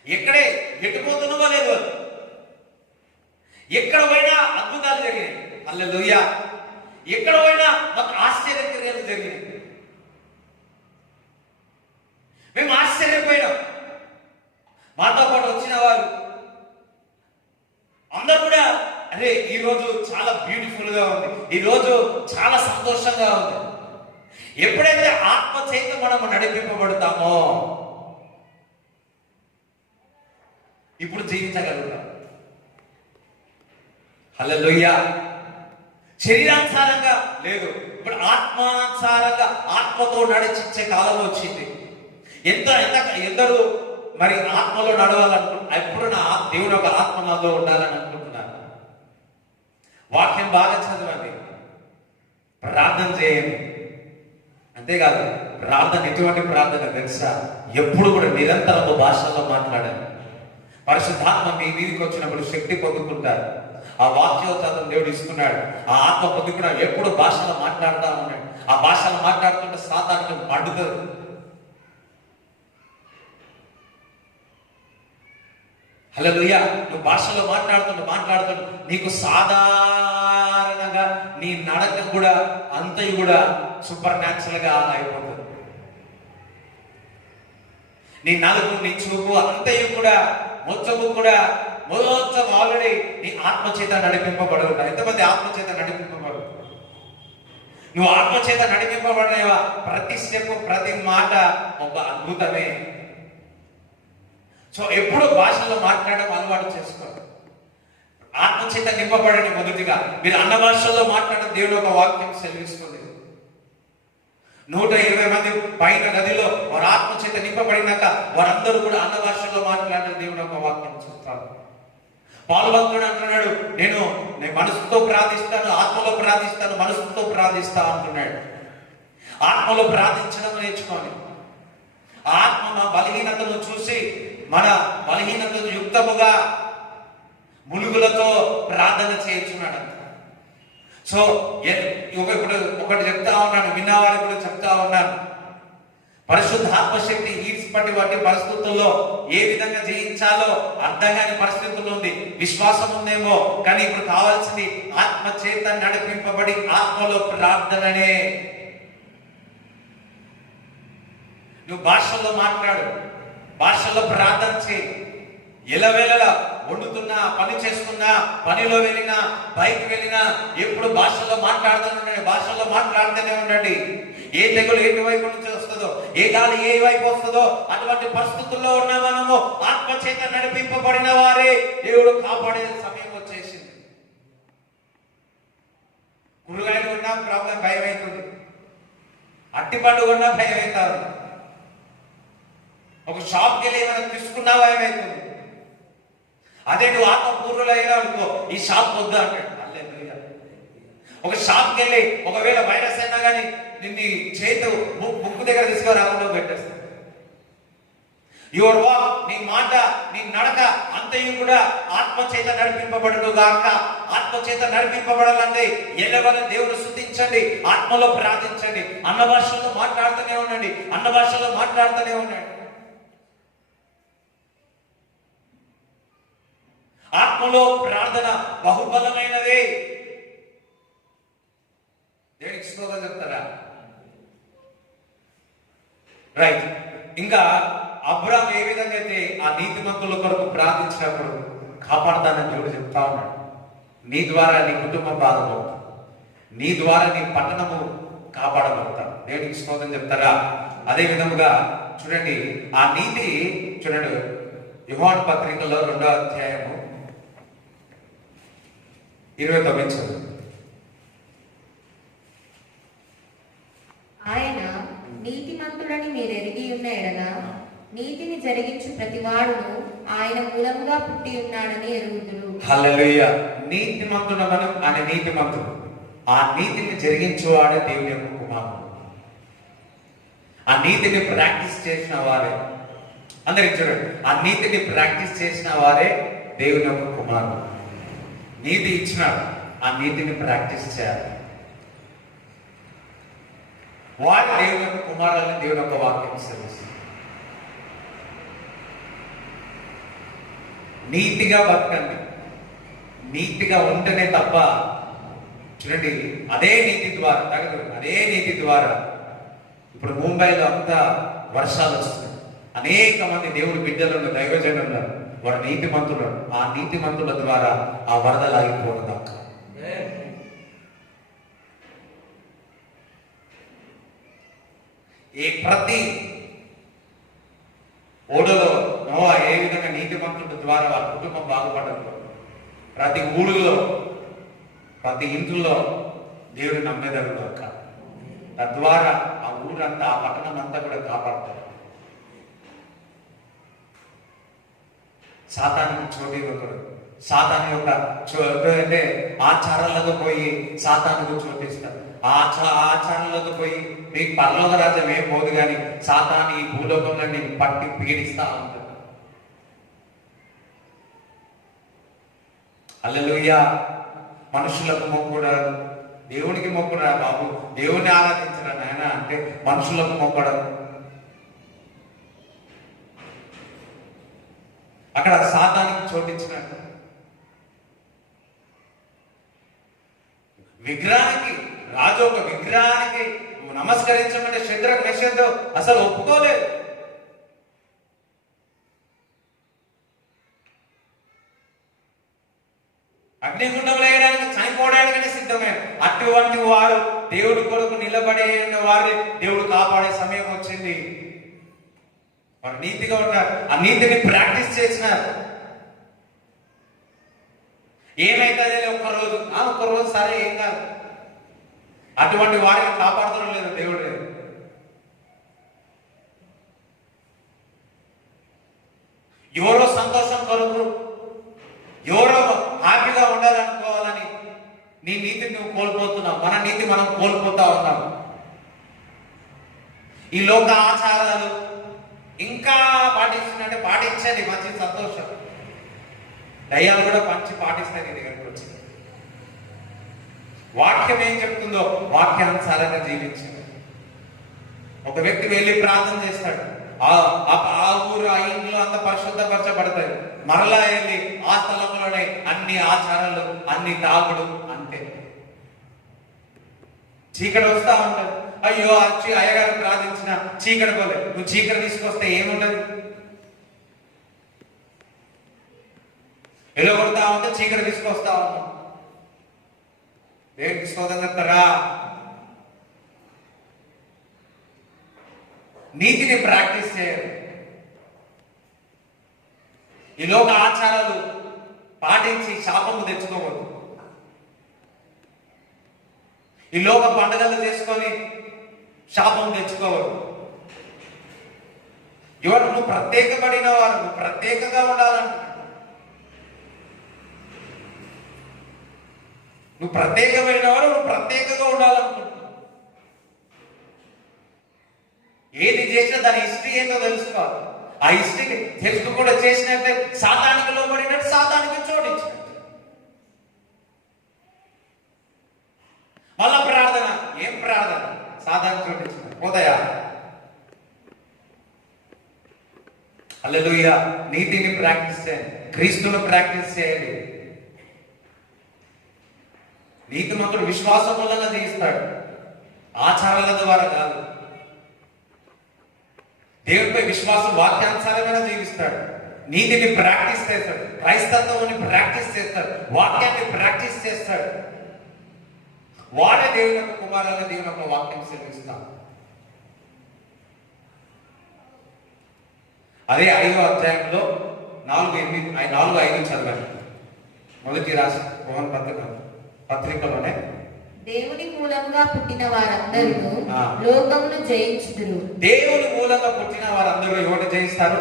ఎక్కడే ఎట్టుపోతున్నావో లేదు, ఎక్కడ పోయినా అద్భుతాలు జరిగినాయి. హల్లెలూయా. ఎక్కడ పోయినా మాకు ఆశ్చర్యక్రియలు జరిగినాయి. మేము ఆశ్చర్యపోయినాం. మాతో పాటు వచ్చిన వారు అందరూ కూడా, అరే ఈ రోజు చాలా బ్యూటిఫుల్ గా ఉంది, ఈ రోజు చాలా సంతోషంగా ఉంది. ఎప్పుడైతే ఆత్మ చేత మనము నడిపింపబడతామో ఇప్పుడు జీవించగలుగుతాం. హల్లెలూయా. శరీరానుసారంగా లేదు, ఇప్పుడు ఆత్మానుసారంగా ఆత్మతో నడిచించే కాలం వచ్చింది. ఎందరూ మరి ఆత్మలో నడవాలనుకుంటున్నారు. ఎప్పుడు నా దేవుని ఒక ఆత్మ నాలో ఉండాలని అనుకుంటున్నారు. వాక్యం బాగా చదవండి, ప్రార్థన చేయండి. అంతేకాదు, ప్రార్థన ఎటువంటి ప్రార్థన తెలుసా? ఎప్పుడు కూడా నిరంతరము భాషల్లో మాట్లాడాలి. పరిశుద్ధాత్మ మీ మీదికి వచ్చినప్పుడు శక్తి పొందుకుంటారు. ఆ వాక్యోత్సాహం దేవుడు ఇస్తున్నాడు. ఆ ఆత్మ పొందుకున్నాడు. ఎప్పుడు భాషలో మాట్లాడుతూ ఉన్నాడు. ఆ భాషలో మాట్లాడుతుంటే సాతానికి మండుతుంది. హల్లెలూయా. నువ్వు భాషలో మాట్లాడుతుంటే నీకు సాధారణంగా నీ నడక కూడా అంతయు కూడా సూపర్ న్యాచురల్ గా అయిపోతుంది. నీ నలుగు, నీ చూపు అంతయు కూడా, మొత్తము కూడా, మొత్తం ఆల్రెడీ నీ ఆత్మచేత నడిపింపబడు. ఎంతమంది ఆత్మచేత నడిపింపబడు? నువ్వు ఆత్మచేత నడిపింపబడేవా? ప్రతి స్టెప్, ప్రతి మాట ఒక అద్భుతమే. సో ఎప్పుడు భాషలో మాట్లాడడం అలవాటు చేసుకోండి. ఆత్మచేత నింపబడండి. మొదటిగా మీరు అన్న భాషల్లో మాట్లాడడం దేవుడు ఒక వాక్యం సెలవిస్తుంది. 120 మంది పైన గదిలో వారు ఆత్మచేత నింపబడినాక వారందరూ కూడా అన్న భాషల్లో మాట్లాడే దేవుడు ఒక వాక్యం చూస్తారు. పాల్భక్తుడు అంటున్నాడు, నేను మనసుతో ప్రార్థిస్తాను, ఆత్మలో ప్రార్థిస్తాను, మనసుతో ప్రార్థిస్తా అంటున్నాడు. ఆత్మలో ప్రార్థించడం నేర్చుకోండి. ఆత్మ మా బలహీనతను చూసి మన బలహీనతను యుక్తముగా ములుగులతో ప్రార్థన చేయించున్నాడు. సో ఇప్పుడు ఒకటి చెప్తా ఉన్నాను, విన్నవారికి కూడా చెప్తా ఉన్నాను. పరిశుద్ధాత్మ శక్తి ఈడ్చిపట్టి వాటి పరిస్థితుల్లో ఏ విధంగా జయించాలో అర్థం కాని పరిస్థితుల్లో ఉంది. విశ్వాసం ఉందేమో, కానీ ఇప్పుడు కావాల్సింది ఆత్మ చేత నడిపింపబడి ఆత్మలో ప్రార్థననే. నువ్వు భాషల్లో మాట్లాడు, భాషల్లో ప్రార్థన చేయి. ఎలవేళ వండుతున్నా, పని చేస్తున్నా, పనిలో వెళ్ళినా, బైక్ వెళ్ళినా ఎప్పుడు భాషల్లో మాట్లాడుతూనే ఉండండి. భాషల్లో మాట్లాడుతూనే ఉండండి. ఏ తెగులు ఏ వైపు నుంచి వస్తుందో, ఏ గాలి ఏ వైపు వస్తుందో అటువంటి పరిస్థితుల్లో ఉన్న మనము ఆత్మ చేత నడిపింపబడిన వారే దేవుడు కాపాడే సమయం వచ్చేసింది. కూరగాయలు కొన్నా ప్రాబ్లం భయం అవుతుంది, అట్టిపండు కొన్నా భయం అవుతారు, ఒక షాప్కి వెళ్ళి ఏమైనా తీసుకున్నా భయం అవుతుంది. అదే నువ్వు ఆత్మపూర్వులు అయినా అనుకో, ఈ షాప్ వద్దు అంటాడు. ఒక షాప్కి వెళ్ళి ఒకవేళ వైరస్ అయినా కానీ నిన్ను చేతు ముక్కు దగ్గర తీసుకురాకుండా పెట్టేస్తాడు. యువర్ వాక్, నీ మాట, నీ నడక అంతయు కూడా ఆత్మ చేత నడిపింపబడును గాక. ఆత్మ చేత నడిపింపబడాలంటే ఎల్లవల్ల దేవుని స్తుతించండి, ఆత్మలో ప్రార్థించండి, అన్న భాషలో మాట్లాడుతూనే ఉండండి, అన్న భాషలో మాట్లాడుతూనే ఉండండి. ఆత్మలో ప్రార్థన బహుబలమైనదే. దేవునికి స్తోత్రం చెప్తారా? రైట్. ఇంకా అబ్రాహాం ఏ విధంగా అయితే ఆ నీతిమంతుల కొరకు ప్రార్థించినప్పుడు కాపాడతానని దేవుడు చెప్తా ఉన్నాడు. నీ ద్వారా నీ కుటుంబం బాధపడతాం, నీ ద్వారా నీ పట్టణము కాపాడబడతాం. దేవునికి స్తోత్రం చెప్తారా? అదే విధముగా చూడండి, ఆ నీతి చూడండి, యోహాను పత్రికలో 2వ అధ్యాయము 29 చదువు. ఆయన నీతిమంతుడని మీరు ఎరిగి ఉన్న ఎడల నీతిని జరిగించు ప్రతివాడును ఆయన మూలముగా పుట్టి ఉన్నాడని ఎరుగుదురు. హల్లెలూయా. నీతిమంతుడు మనం, ఆయన నీతిమంతుడు. ఆ నీతిని జరిగించేవాడే దేవుని యొక్క కుమారుడు. ఆ నీతిని ప్రాక్టీస్ చేసిన వారే, అందరికి చూడండి, ఆ నీతిని ప్రాక్టీస్ చేసిన వారే దేవుని యొక్క కుమారుడు. నీతి ఇచ్చినాడు, ఆ నీతిని ప్రాక్టీస్ చేయాలి. వారి దేవుని యొక్క కుమారులని దేవుని యొక్క వాక్యం సెలవిస్తుంది. నీతిగా బతకండి, నీతిగా ఉంటేనే తప్ప చూడండి, అదే నీతి ద్వారా అదే నీతి ద్వారా ఇప్పుడు ముంబైలో అంతా వర్షాలు వస్తున్నాయి. అనేక మంది దేవుడి బిడ్డలు, దైవజనులు, వారు నీతిమంతులు. ఆ నీతిమంతుల ద్వారా ఆ వరదలు ఆగిపోవడం దాకా ప్రతి ఓడలో నోవా ఏ విధంగా నీతిమంతుల ద్వారా వారి కుటుంబం బాగుపడదు, ప్రతి ఊళ్ళో ప్రతి ఇంట్లో దేవుడు నమ్మేదారు కాక, తద్వారా ఆ ఊరంతా, ఆ పట్టణం అంతా కూడా కాపాడతారు. సాతానికి చోటు ఇవ్వకూడదు. సాతాను యొక్క అంటే ఆచారాలకు పోయి సాతానుకు చోటిస్తారు. ఆచారాలకు పోయి మీకు పరలోక రాజ్యం ఏం పోదు, కానీ సాతాను ఈ భూలోకంలో నేను పట్టి పీడిస్తా ఉంటాడు. హల్లెలూయా. మనుషులకు మొక్కూడదు, దేవునికి మొక్కుడా బాబు, దేవుని ఆరాధించరా నాయన అంటే మనుషులకు మొక్కడం. అక్కడ సాతానికి చోటించినట్టు విగ్రహానికి, రాజు ఒక విగ్రహానికి నమస్కరించమంటే శద్రకు మెషకు అసలు ఒప్పుకోలేదు. అగ్నిగుండంలో వేయడానికి, చనిపోవడానికనే సిద్ధమే. అటువంటి వారు దేవుడి కొరకు నిలబడే వారిని దేవుడు కాపాడే సమయం వచ్చింది. వారు నీతిగా ఉన్నారు, ఆ నీతిని ప్రాక్టీస్ చేసినారు. ఏమైతే ఒక్కరోజు సరే ఏం కాదు. అటువంటి వారిని కాపాడుతూ లేదు దేవుడు. ఎవరో సంతోషం కొరకు, ఎవరో హ్యాపీగా ఉండాలనుకోవాలని నీ నీతిని నువ్వు కోల్పోతున్నావు. మన నీతి మనం కోల్పోతా ఉన్నాం. ఈ లోక ఆచారాలు ఇంకా పాటించినట్టే పాటించండి, మంచి సంతోషం. దయ్యాలు కూడా మంచి పాటిస్తాయి నీ దగ్గరకు వచ్చి. వాక్యం ఏం చెప్తుందో వాక్యానుసారంగా జీవించండి. ఒక వ్యక్తి వెళ్ళి ప్రార్థన చేస్తాడు, ఆ ఊరు, ఆ ఇంట్లో అంత పరిశుద్ధపరచబడతాయి. మరలా వెళ్ళి ఆ స్థలంలోనే అన్ని ఆచారాలు, అన్ని తాగుడు అంతే. చీకటి వస్తా ఉంటాడు. అయ్యో వచ్చి అయ్యగారు ప్రార్థించిన చీకటి పోలే. నువ్వు చీకటి తీసుకొస్తే ఏముండదు. ఎలా కొడతా ఉంటే చీకటి తీసుకొస్తా ఉన్నావు. దేవునికి స్తోత్రం చెప్తారా? నీతిని ప్రాక్టీస్ చేయాలి. ఈ లోక ఆచారాలు పాటించి శాపము తెచ్చుకోవద్దు. ఈ లోక పండుగలు చేసుకొని శాపం తెచ్చుకోవద్దు. ఎవరు నువ్వు ప్రత్యేకపడిన వారు, నువ్వు ప్రత్యేకంగా ఉండాలంటున్నాడు. నువ్వు ప్రత్యేకమైన వారు, నువ్వు ప్రత్యేకంగా ఉండాలనుకుంటున్నావు. ఏంటో తెలుసుకోవాలి. ఆ హిస్టరీ తెలుగు కూడా చేసినట్టే సాతానికి లోబడినట్టు సాతానికి చోటించినట్టు. మళ్ళా ప్రార్థన, ఏం ప్రార్థన? సాతానికి చోటించిన పోతాయా? హల్లెలూయా. నీతిని ప్రాక్టీస్ చేయండి, క్రీస్తును ప్రాక్టీస్ చేయండి. నీతిమంతుడు విశ్వాసం వలన జీవిస్తాడు, ఆచారాల ద్వారా కాదు. దేవుడిపై విశ్వాసం, వాక్యానుసారమైన జీవిస్తాడు, నీతిని ప్రాక్టీస్ చేస్తాడు, క్రైస్తత్వాన్ని ప్రాక్టీస్ చేస్తాడు, వాక్యాన్ని ప్రాక్టీస్ చేస్తాడు. వాడే దేవుని యొక్క కుమారులుగా దేవుని యొక్క వాక్యం సేవిస్తాడు. అదే 5వ అధ్యాయంలో 4:5 చదవండి. మొదటి రాసి పత్రికలోనే దేవుని మూలంగా పుట్టిన వారందరూ లోకమును జయించుదురు. దేవుని మూలంగా పుట్టిన వారందరూ ఎవరు జయిస్తారు?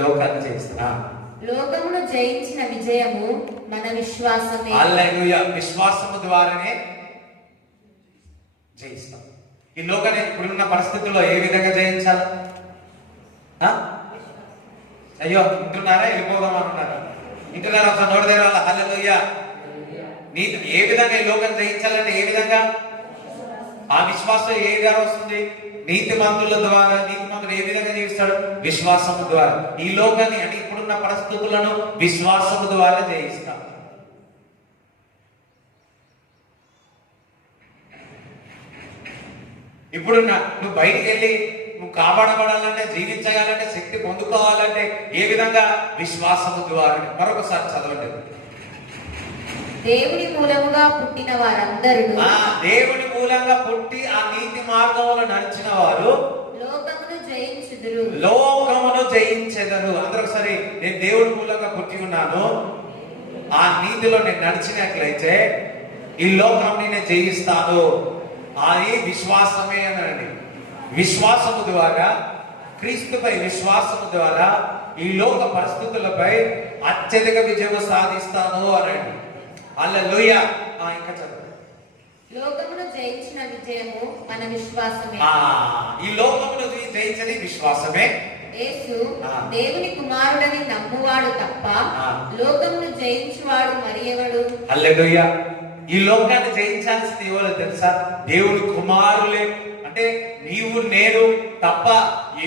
లోకాన్ని జయిస్తారు. లోకమును జయించిన విజయము మన విశ్వాసమే. హల్లెలూయా. విశ్వాసము ద్వారానే జయిస్తాం. ఈ లోకాన్ని ఇప్పుడున్న పరిస్థితుల్లో ఏ విధంగా జయించాలి? అయ్యో ఇంటున్నారా? వెళ్ళిపోదాం అంటున్నారా? ఇంటున్నారా? ఒకసారి నోటి దగ్గర హల్లెలూయా. నీతి ఏ విధంగా ఈ లోకం జయించాలంటే ఏ విధంగా? ఆ విశ్వాసం ఏ విధంగా వస్తుంది? నీతిమంతుల ద్వారా. నీతిమంతుడు ఏ విధంగా జీవిస్తాడు? విశ్వాసము ద్వారా. ఈ లోకాన్ని అంటే ఇప్పుడున్న పరిస్థితులను విశ్వాసము ద్వారా జయిస్తాం. ఇప్పుడు నువ్వు బయటికి వెళ్ళి నువ్వు కాపాడబడాలంటే, జీవించగాలంటే, శక్తి పొందుకోవాలంటే ఏ విధంగా? విశ్వాసము ద్వారా. మరొకసారి చదవండి. దేవుని మూలముగా పుట్టిన వారందరూ, దేవుని మూలంగా పుట్టి ఆ నీతి మార్గంలో నడిచిన వారు లోకమును జయించుదురు. లోకమును జయించెదరు. అందరూ ఒకసారి, నేను దేవుడి మూలంగా పుట్టి ఉన్నాను, ఆ నీతిలో నేను నడిచినట్లయితే ఈ లోకాన్ని నేను జయిస్తాను. అది విశ్వాసమే అనండి. విశ్వాసము ద్వారా, క్రీస్తుపై విశ్వాసము ద్వారా ఈ లోక పరిస్థితులపై అత్యధిక విజయం సాధిస్తాను అనండి. హల్లెలూయా. ఇంకా చదువు. లోకమును జయించిన విజయము మన విశ్వాసమే. ఈ లోకమును జయించని విశ్వాసమే. యేసు దేవుని కుమారుడని నమ్మువాడు తప్ప లోకమును జయించువాడు మరి ఎవడు? హల్లెలూయా. ఈ లోకాన్ని జయించాల్సింది ఎవరో తెలుసా? దేవుని కుమారులే. అంటే నీవు నేను తప్ప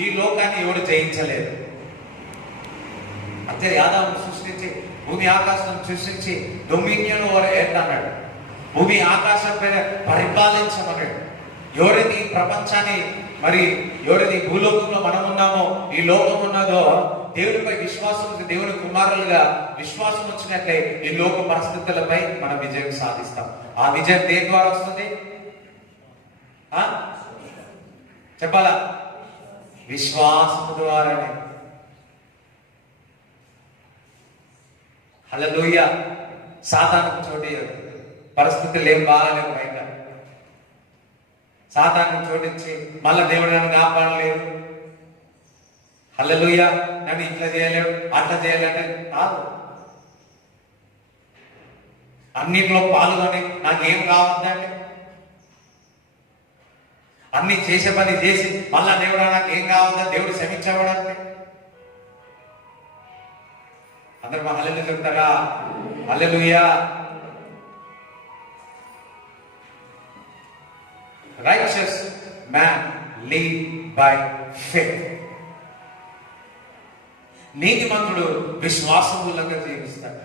ఈ లోకాన్ని ఎవడు జయించలేదు. అంతే. ఆదామును సృష్టించి భూమి ఆకాశం సృష్టించి డొమినియన్ ఓవర్ ఎర్త్ అన్నాడు. భూమి ఆకాశం పైన పరిపాలించమన్నాడు. ఎవరైతే ఈ ప్రపంచాన్ని, మరి ఎవరైతే ఈ భూలోకంలో మనం ఉన్నామో, ఈ లోకం ఉన్నదో, దేవుడిపై విశ్వాసం, దేవుని కుమారులుగా విశ్వాసం వచ్చినట్లే ఈ లోక పరిస్థితులపై మనం విజయం సాధిస్తాం. ఆ విజయం దేని ద్వారా వస్తుంది? చెప్పాలా? విశ్వాసము ద్వారానే. హల్లెలూయా. సాతానుకు చోటు పరిస్థితులు ఏం బాగాలేవు బయట. సాతానుకు చోటించి మళ్ళా దేవుడు నన్ను కాపాడలేదు, హల్లెలూయా, నన్ను ఇట్లా చేయలేడు, అట్లా చేయలేడు కాదు. అన్నిట్లో పాల్గొని నాకేం కావద్దండి, అన్ని చేసే పని చేసి మళ్ళా దేవుడు నాకు ఏం కావద్దని దేవుడు క్షమించబడండి. అందరు మా హల్లెలూయా చెప్తారా? హల్లెలూయా. Righteous man live by faith. నీతిమంతుడు విశ్వాసం మూలంగా జీవిస్తాడు.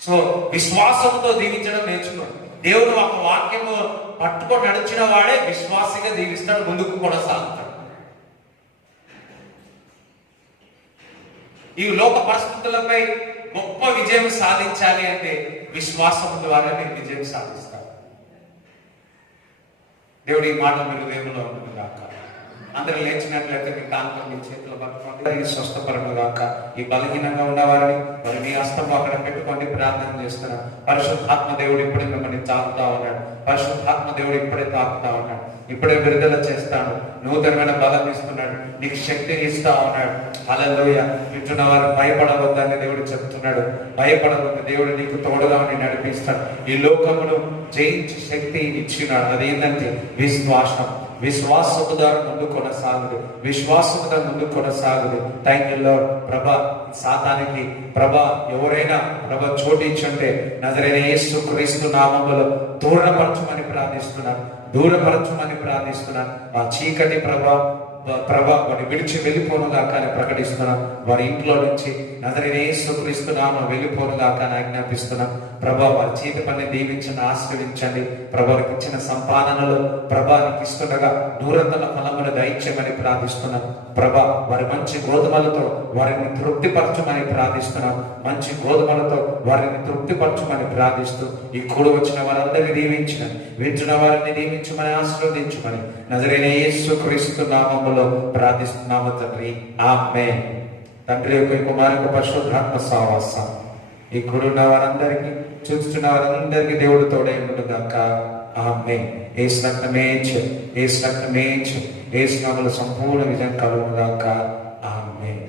సో విశ్వాసంతో జీవించడం నేర్చుకోండి. దేవుడు ఒక వాక్యము పట్టుకొని నడిచిన వాడే విశ్వాసిగా జీవిస్తాడు, ముందుకు కొనసాగుతాడు. ఈ లోక పరిస్థితులపై గొప్ప విజయం సాధించాలి అంటే విశ్వాసం ద్వారా మీరు విజయం సాధిస్తారు. దేవుడి ఈ మాట మీరు దేవులో ఉంటుంది కాక. అందరూ లేచినట్లయితే మీ కాంతం మీ చేతిలో పట్టుకోండి. స్వస్థపరము కాక. ఈ బలహీనంగా ఉన్నవారిని మరి మీ హస్తము అక్కడ పెట్టుకోండి. ప్రార్థన చేస్తున్నారు. పరిశుద్ధాత్మ దేవుడు ఇప్పుడే మిమ్మల్ని తాకుతా ఉన్నాడు. పరిశుద్ధాత్మ దేవుడు ఇప్పుడే తాకుతా ఉన్నాడు. ఇప్పుడే విడుదల చేస్తాడు. నూతనమైన బలం ఇస్తున్నాడు. నీకు శక్తిని ఇస్తా ఉన్నాడు. హల్లెలూయా. వింటున్న వారు భయపడవద్దని దేవుడు చెప్తున్నాడు. భయపడవద్దు, దేవుడు నీకు తోడుగా ఉండి నడిపిస్తాడు. ఈ లోకమును జయించి శక్తి ఇచ్చినాడు. అది ఏంటంటే విశ్వాసం. విశ్వాసము ద్వారా ముందు కొనసాగుదు, విశ్వాసముగా ముందు కొనసాగుదు. Thank you lord. ప్రభా, సాతానికి ప్రభా ఎవరైనా ప్రభా చోటు ఇచ్చుంటే నజరైన యేసు క్రీస్తు నామములో దూరపరచమని ప్రార్థిస్తున్నాను, దూరపరచమని ప్రార్థిస్తున్నాను. ఆ చీకటి ప్రభా వారిని విడిచి వెళ్ళిపోనుగా కానీ ప్రకటిస్తున్నాం. వారి ఇంట్లో నుంచి నజరైన యేసుక్రీస్తు నామములో వెళ్ళిపోనుగా కానీ ఆజ్ఞాపిస్తున్నాం. ప్రభా, వారి చేతి పని దీవించండి, ఆశీర్వదించండి. ప్రభావికి ఇచ్చిన సంపాదనలు ప్రభానికి ఇస్తుండగా నూరంతల ఫలములు దయచేయమని ప్రార్థిస్తున్నాం. ప్రభా, వారి మంచి గోధుమలతో వారిని తృప్తిపరచమని ప్రార్థిస్తున్నాం. మంచి గోధుమలతో వారిని తృప్తిపరచమని ప్రార్థిస్తూ ఈ కూడి వచ్చిన వారందరినీ దీవించిన, వింటున్న వారిని దీవించమని, ఆశీర్వదించమని నజరైన యేసుక్రీస్తు నామములో ప్రార్థిస్తున్నాము తండ్రి. ఆమేన్. తండ్రి యొక్క కుమారు యొక్క పరిశుద్ధాత్మ సహవాసం ఈ కూడున్న వారందరికీ, చూస్తున్న వారందరికీ దేవుడు తోడై ఉండుగాక. ఆమేన్. యేసు రక్తమే యేసు రక్తమే యేసు నామములో సంపూర్ణ విజయం కలుగుగాక. ఆమేన్.